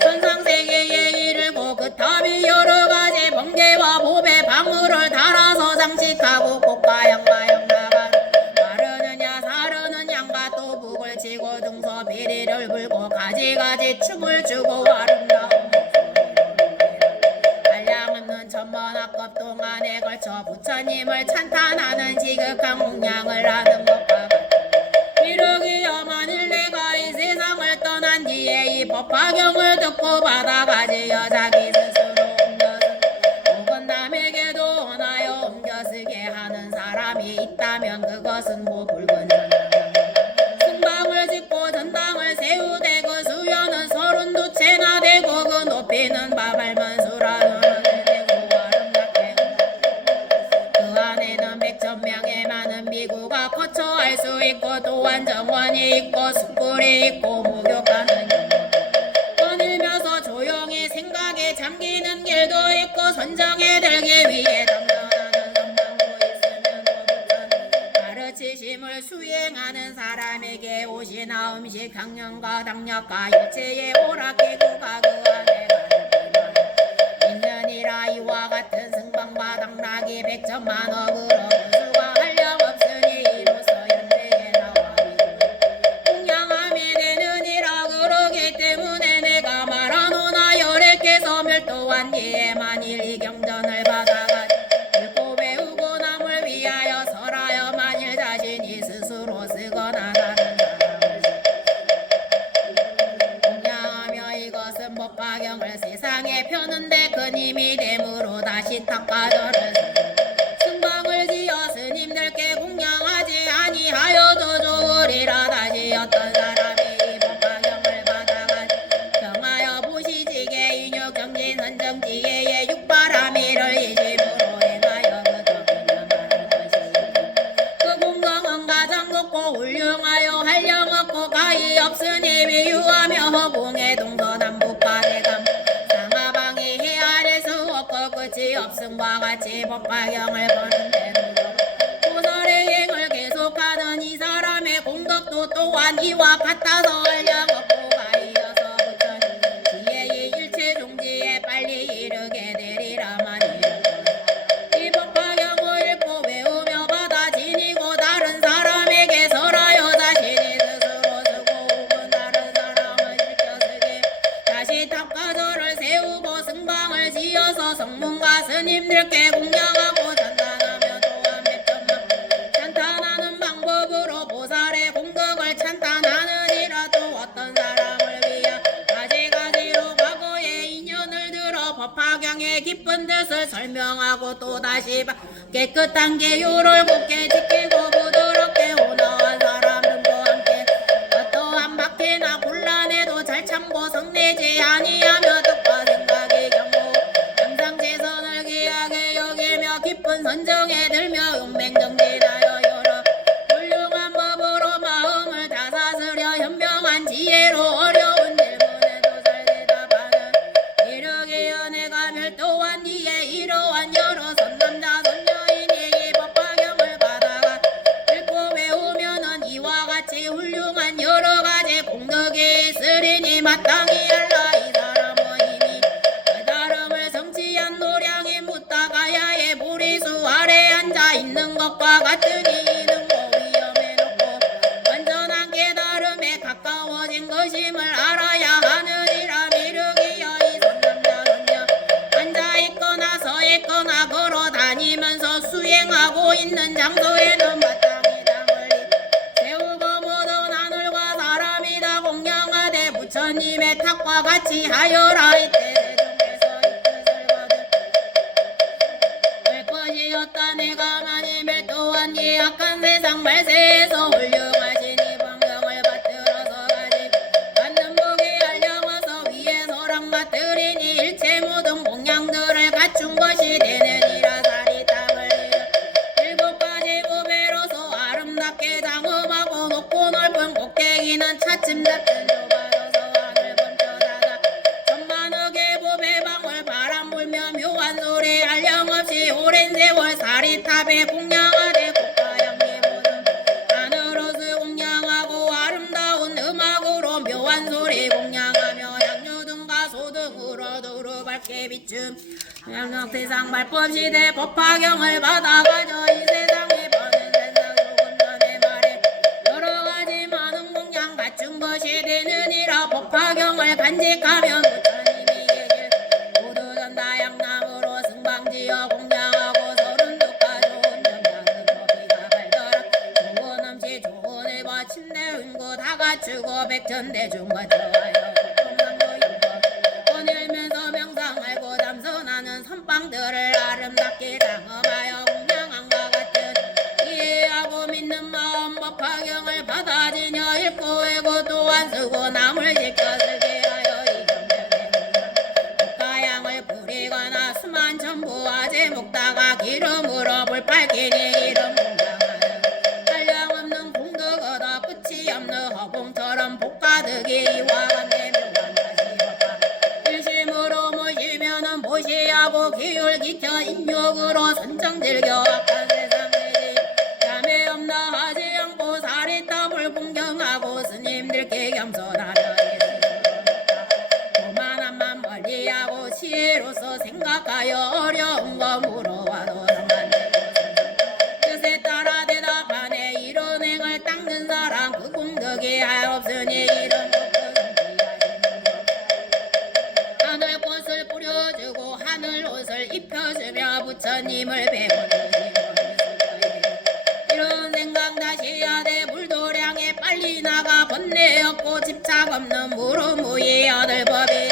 천상세계에 이르고 그 탑이 여러가지 번개와 보배 방울을 달아서 장식하고 꽃과 양과 양가가 가르느냐 사르는 양과 또 북을 치고 등서 비리를 불고 가지가지 춤을 추고 아름다운 한량없는 천번학급 동안에 걸쳐 부처님을 찬탄하는 지극한 공양을 하는 것과 같다. 이러기여 만일 내가 이 세상을 떠난 뒤에 이 법화경을 듣고 받아가지어 자기 스스로 옮겨서 혹은 남에게도 원하여 옮겨쓰게 하는 사람이 있다면 그것은 뭐 붉은 승방을 짓고 전당을 세우되 그 수여는 32채나 되고 그 높이는 바발만수라는 그 안에는 100,000명의 많은 비구가 거처할 수 있고 또한 정원이 있고 숯불이 있고 목욕하는 거닐면서 조용히 생각에 잠기는 길도 있고 선정에 들기 위해 담론하는 선방도 있으면 가르치심을 수행하는 사람에게 옷이나 음식 강령과 당력과 일체의 오락기구가 그 안에 있느니라. 이와 같은 승방과 당락이 100,000,000억으로 수가 한량없으니 이로써 현재에 나와 공양함이 되느니라. 그러기 때문에 내가 말하노나 열애께서 멸도한 뒤에 만일 이 경전을 받아가 읽고 외우고 남을 위하여 설하여 만일 자신이 스스로 쓰거나 다른 사람을 공양하며 이것은 법화경을 세상에 펴는데 큰 힘이 되므로 다시 탑과절을 승방을 지어 스님들께 공양하지 아니하여도 좋으리라. 다시 어떤 사람이 이 법화경을 받아가 경하여 보시지게 인육 정진 선정지혜의 육바라미를 이심으로 행하여 그 덕분을 것이 그 공경은 가장 높고 훌륭하여 한량 없고 가히 없으니 위유하며 허공의 동서남북과 대감 상하방이 헤아릴 수 없고 끝이 없음과 같이 법화경을 보는데 보살의 행을 계속하는 이 사람의 공덕도 또한 이와 같아서 한량 없고 가히여서 부처님 지혜의 일체 종지에 빨리 이르게 되리라마니 이 법화경을 읽고 외우며 받아 지니고 다른 사람에게 설하여 자신이 스스로 쓰고 혹은 다른 사람을 시켜 쓰게 다시 탑과절을 세우고 승방을 지어서 성문과 스님들께 공양하고 찬탄하며 또한 백천만 찬탄하는 방법으로 보살의 공덕을 찬탄하느니라. 또 어떤 사람을 위하여 가지가지로 과거의 인연을 들어 법화경의 깊은 뜻을 설명하고 또다시 깨끗한 계율을 굳게 지키고 부드럽게 온화한 사람 등과 함께 어떠한 박해나 곤란에도 잘 참고 성내지 아니하며 뜻과 생각이 경고 항상 최선을 기하게 여기며 깊은 선정에 들며 용맹정진하여 여러 훌륭한 법으로 마음을 다스려 현명한 지혜로 어려운 질문에도 잘 대답하는 이르기 연애가 멸도한 이에 이러한 여러 선남자 선녀인이 이 법화경을 받아가 읽고 배우면은 이와 같이 훌륭한 여러 가지 공덕이 있으리니 마땅히 알라. 이 사람은 이미 깨달음을 성취한 노량이 묻다가야의 보리수 아래 앉아 있는 것과 같으니 이는 뭐 위험해 놓고 완전한 깨달음에 가까워진 것임을 알아야 하느니라. 미륵이여 이 선남자 선녀 앉아있거나 서있거나 걸어다니면서 수행하고 있는 장소에는 마땅히 당을 세우고 모든 하늘과 사람이 다 공양하되 부처님의 탁과 같이 하여라. 이때 세종께서 이 뜻을 거둔 할 것이었다. 내가 만일 멸도한 이 악한 세상 말세에서 훌륭하신 이 방경을 받들어서 가지 받는 복이 알려와서 위에 소랑 받들이니 일체 모든 공양들을 갖춘 것이 되느니라. 사리탑을 일곱 가지 보배로서 아름답게 장엄하고 높고 넓은 꼭대기는 차츰 잡힌 좁아져서 하늘 번쩍하다 천만억의 보배방울 바람 불며 묘한 소리 알령없이 오랜 세월 사리탑에 공양하되 국가양의 모든 하늘옷을 공양하고 아름다운 음악으로 묘한 소리 공양하며 향유등과 소등으로 두루 밝게 비춤 양력 세상 말법시대 법화경을 받아가져 이 세상에 버는 세상 조금 전에 말해 여러 가지 많은 공양 갖춘 것이 되느니라. 법화경을 간직하면 부처님이 계실 우두전다양나무로 승방지어 공양하고 서른두가 좋은 점자는 법이가 발더라. 좋은 음식 좋은 일과 침대 은고 다 갖추고 백천대중과 좋아요 꺼내면서 명상하고 잠선하는 선방들을 아름답게 장엄하여 공양함과 같은 이해하고 믿는 마음 법화경을 받아지며 읽고 외고 또한 쓰고 남을 지켜 쓰게 하여 이 경전에 국가양을 부리거나 수만 천부와 제목다가 기름으로 불 밝히니 이름 공양하는 한량없는 공덕 얻어 끝이 없는 허공처럼 복가득이 이와 같네. 묘한 다시 일심으로 모시면은 모시하고 기울 기켜 인욕으로 선정 즐겨 악한 세상이지 잠에 없나 하지 않고 사리탑을 공경하고 스님들께 겸손하며 교만함만 멀리하고 지혜로서 생각하여 어려운 거 물어와도 상관되고 뜻에 따라 대답하네. 이런 행을 닦는 사람 그 공덕이 하옵으니 이런 하늘꽃을 뿌려주고 하늘옷을 입혀주며 부처님을 배우는 이런 생각 다시 하되 물도량에 빨리 나가 번뇌 없고 집착 없는 무루무이 얻을 법이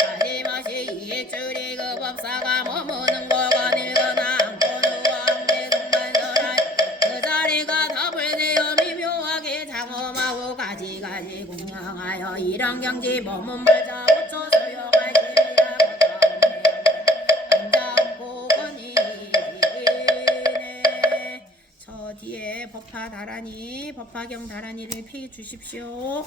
마지막이 이익줄이 그 법사가 머무는 곳과 늙거나 앉고 누워 항대동만 설할 그 자리가 답을 내어 미묘하게 장엄하고 가지가지 공양하여 이런 경지 머문 벌자 우초 수용할 심이라고 앉아없고 권이네. 저 뒤에 법화 다라니 법화경 다라니를 피해 주십시오.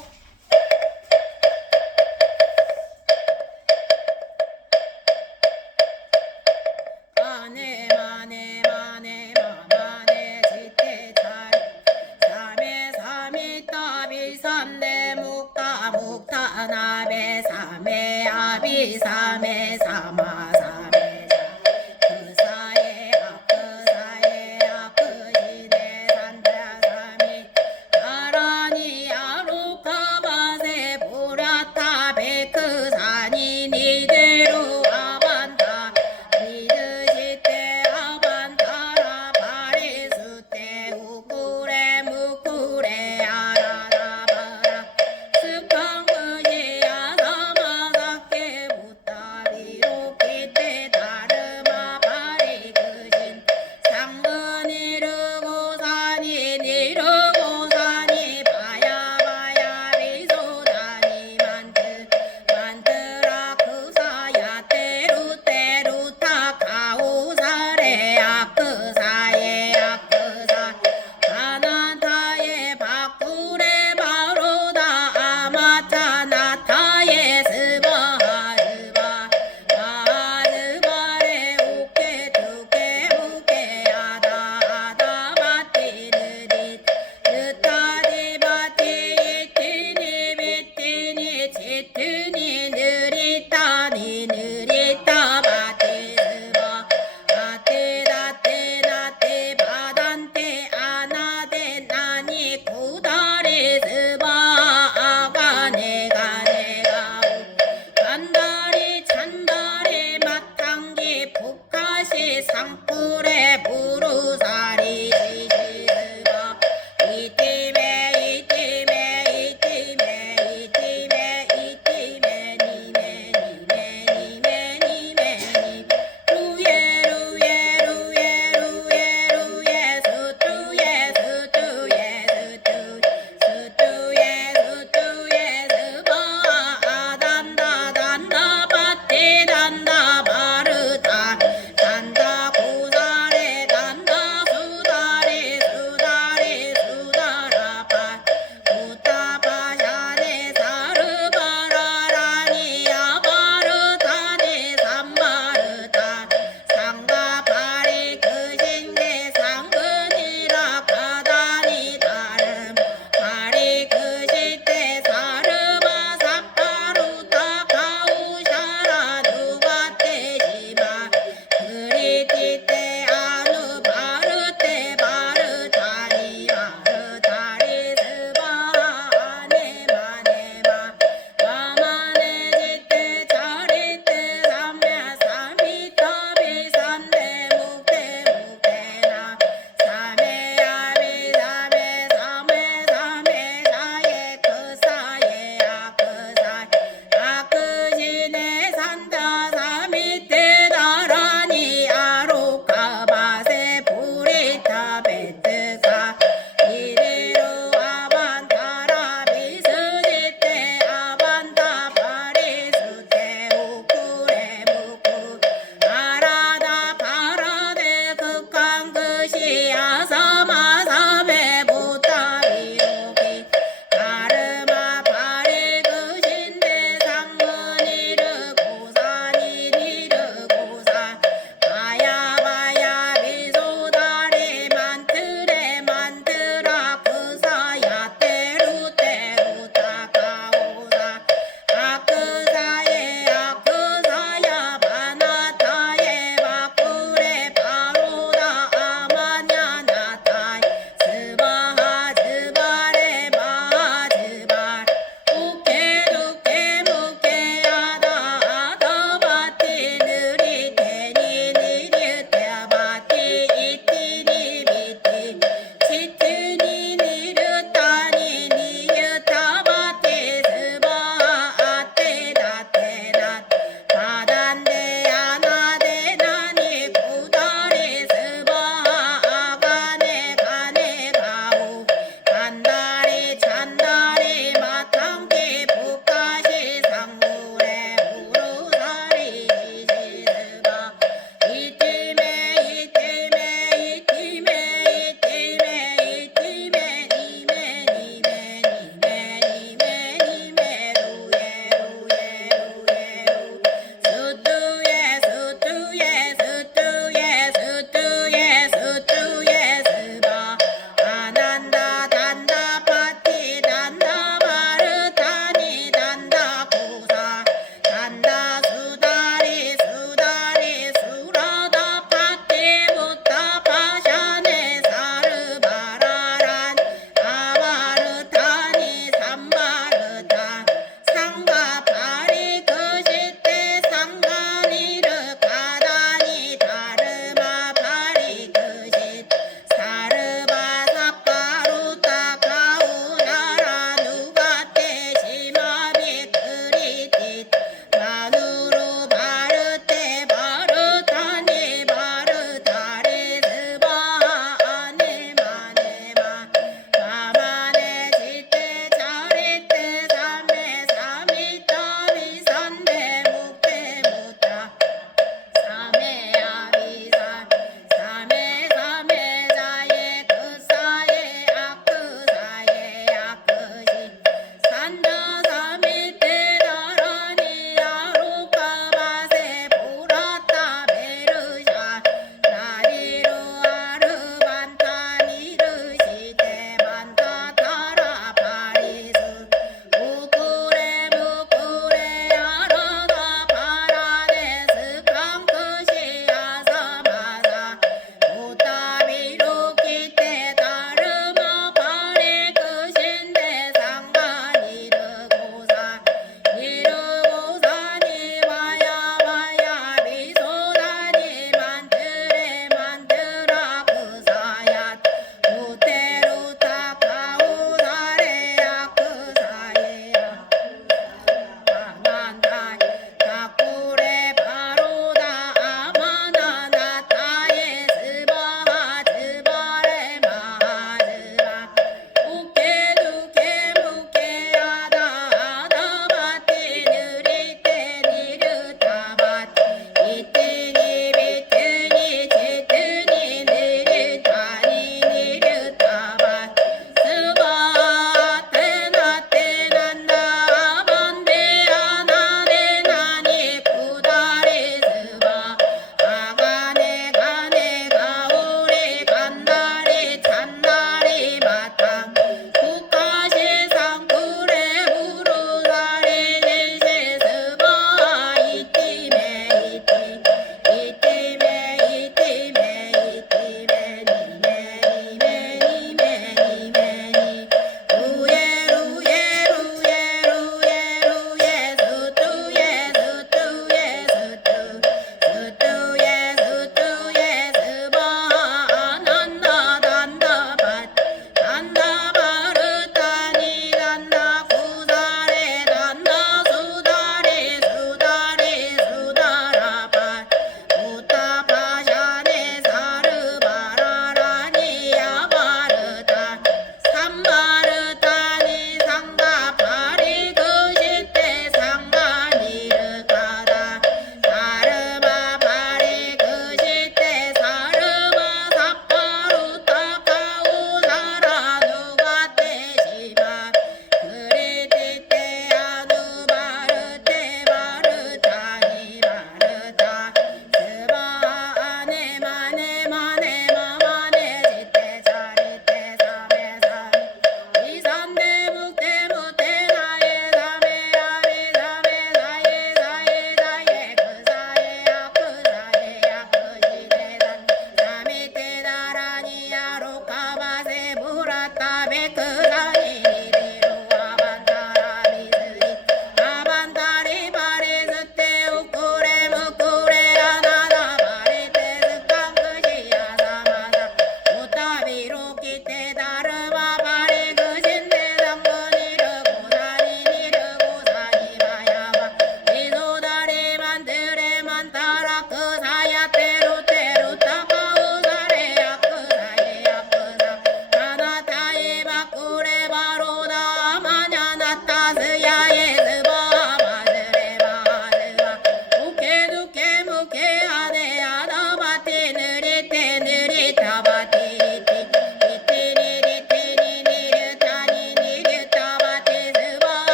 마네 마네 마네 마마네 지태 차리 삼에 삼이따 비삼네 묵다 묵다 나베 삼에 아비 삼에 사마 삼에 그 사에 그 사에 그 시대 산다 삼이 아라니 아루카바세 보라타 베크 산이 니데루 땅굴에 부르사리 지지스바 이팀에 이팀에 이팀에 이팀에 이팀에 니네 니네 니네 니네 니 루예 루예 루예 루예 루예 스투예 스투예 스투 스투예 스투예 스바 단다 단다 밭에 단다 바르다 단다 고사래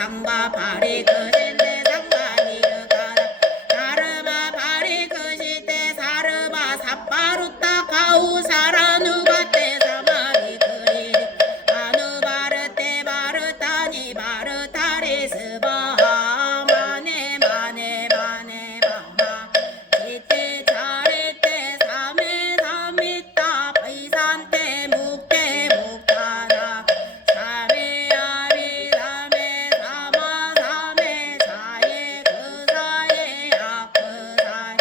상바 발이 크신데 상반이 르가다 사르마 발이 크시대 사르마 사바루타 가우사라 누가 때 사마리 그리리 아누 바르테 바르타니 바르타리 스바 마네 마네 마네 마마 지테 차레테 사메 사미타 바이산테 묵테 묵타나 사메 아비 사메 사마 사메 사예 그 사예 아그 사예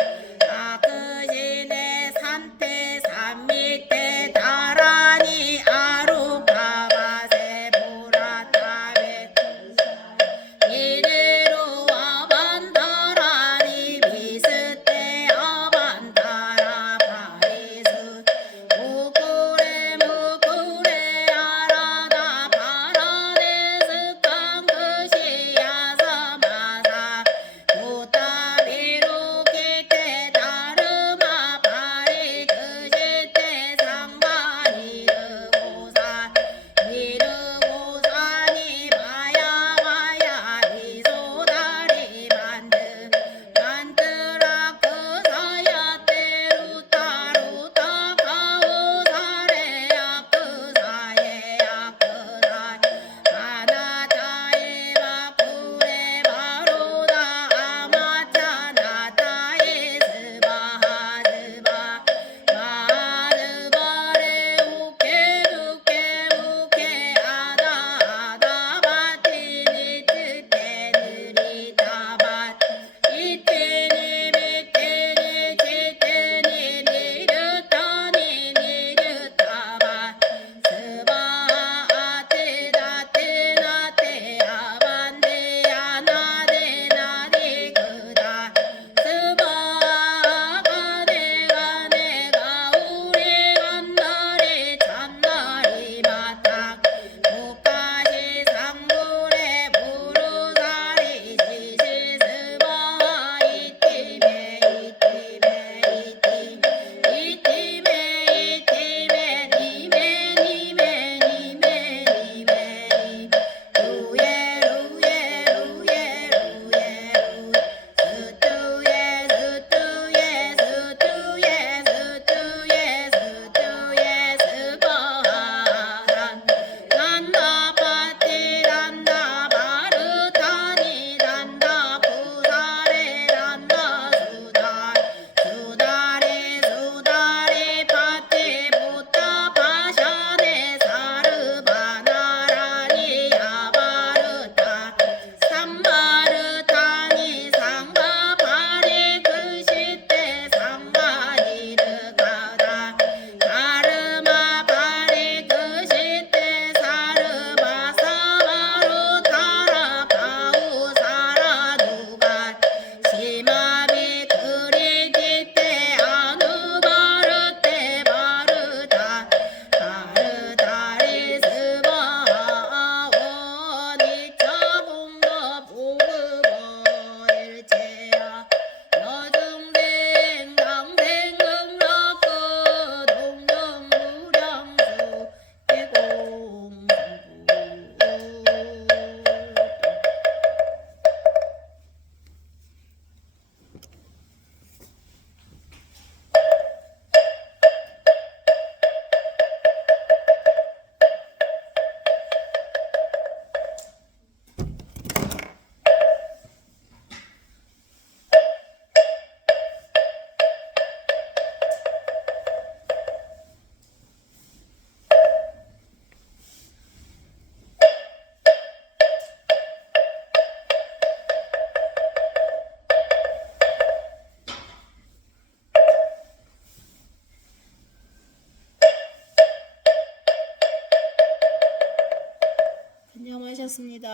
아크시네 산테 산미테 다라니 아루카바세 보라타베 이대로 아반다라니 비스테 아반다라 바리스 무쿠레 무쿠레 아라다 바라데스 깡크시야사 마사 무타비루 기테 다르마 바리 크시테 상바리 르고사 미르고사니 마야 마야 미소다리 만드 만드라 크사야 테루타 루타 가우사레 아크사예 아크사이 아나타에 바쿠레 바로다 아마차 나타에 스바하 스바 마드바레 우케 두케 무케 아다 아다 바티니 트테 느리다바 이테니 미테니 치테니 니르타니 니르타바 스바 아테다테 나테 아반데 아나데 나디 그다 스바 가네 가네 가우리 간날이 찬날이 마탁 목가시 상물에 부르사리 시시 스바 이티메 이티메 이티메 이티메 이티메 니메 니메 니메 니메 루예 루예 루예 루예 스투예 스투예 스투예 스투예 스투예 스바하란 난다 파티 난다 바르타니 난다 부사레 난다 수다 수다레 수다레 파티 부타 파샤네 사르바나라니 야바르타 삼바르타니 상바바리 크시테 상바니 르가다 사르마 바리 크시테 사르바 사바루타라 가우사라 누가 시마비 그리기테 아누바르테 바르다 바르다리 스바 원이 차봉거 보급어일체야 여중생 당생 극락그 동정무량수 대공부 안녕하셨습니다.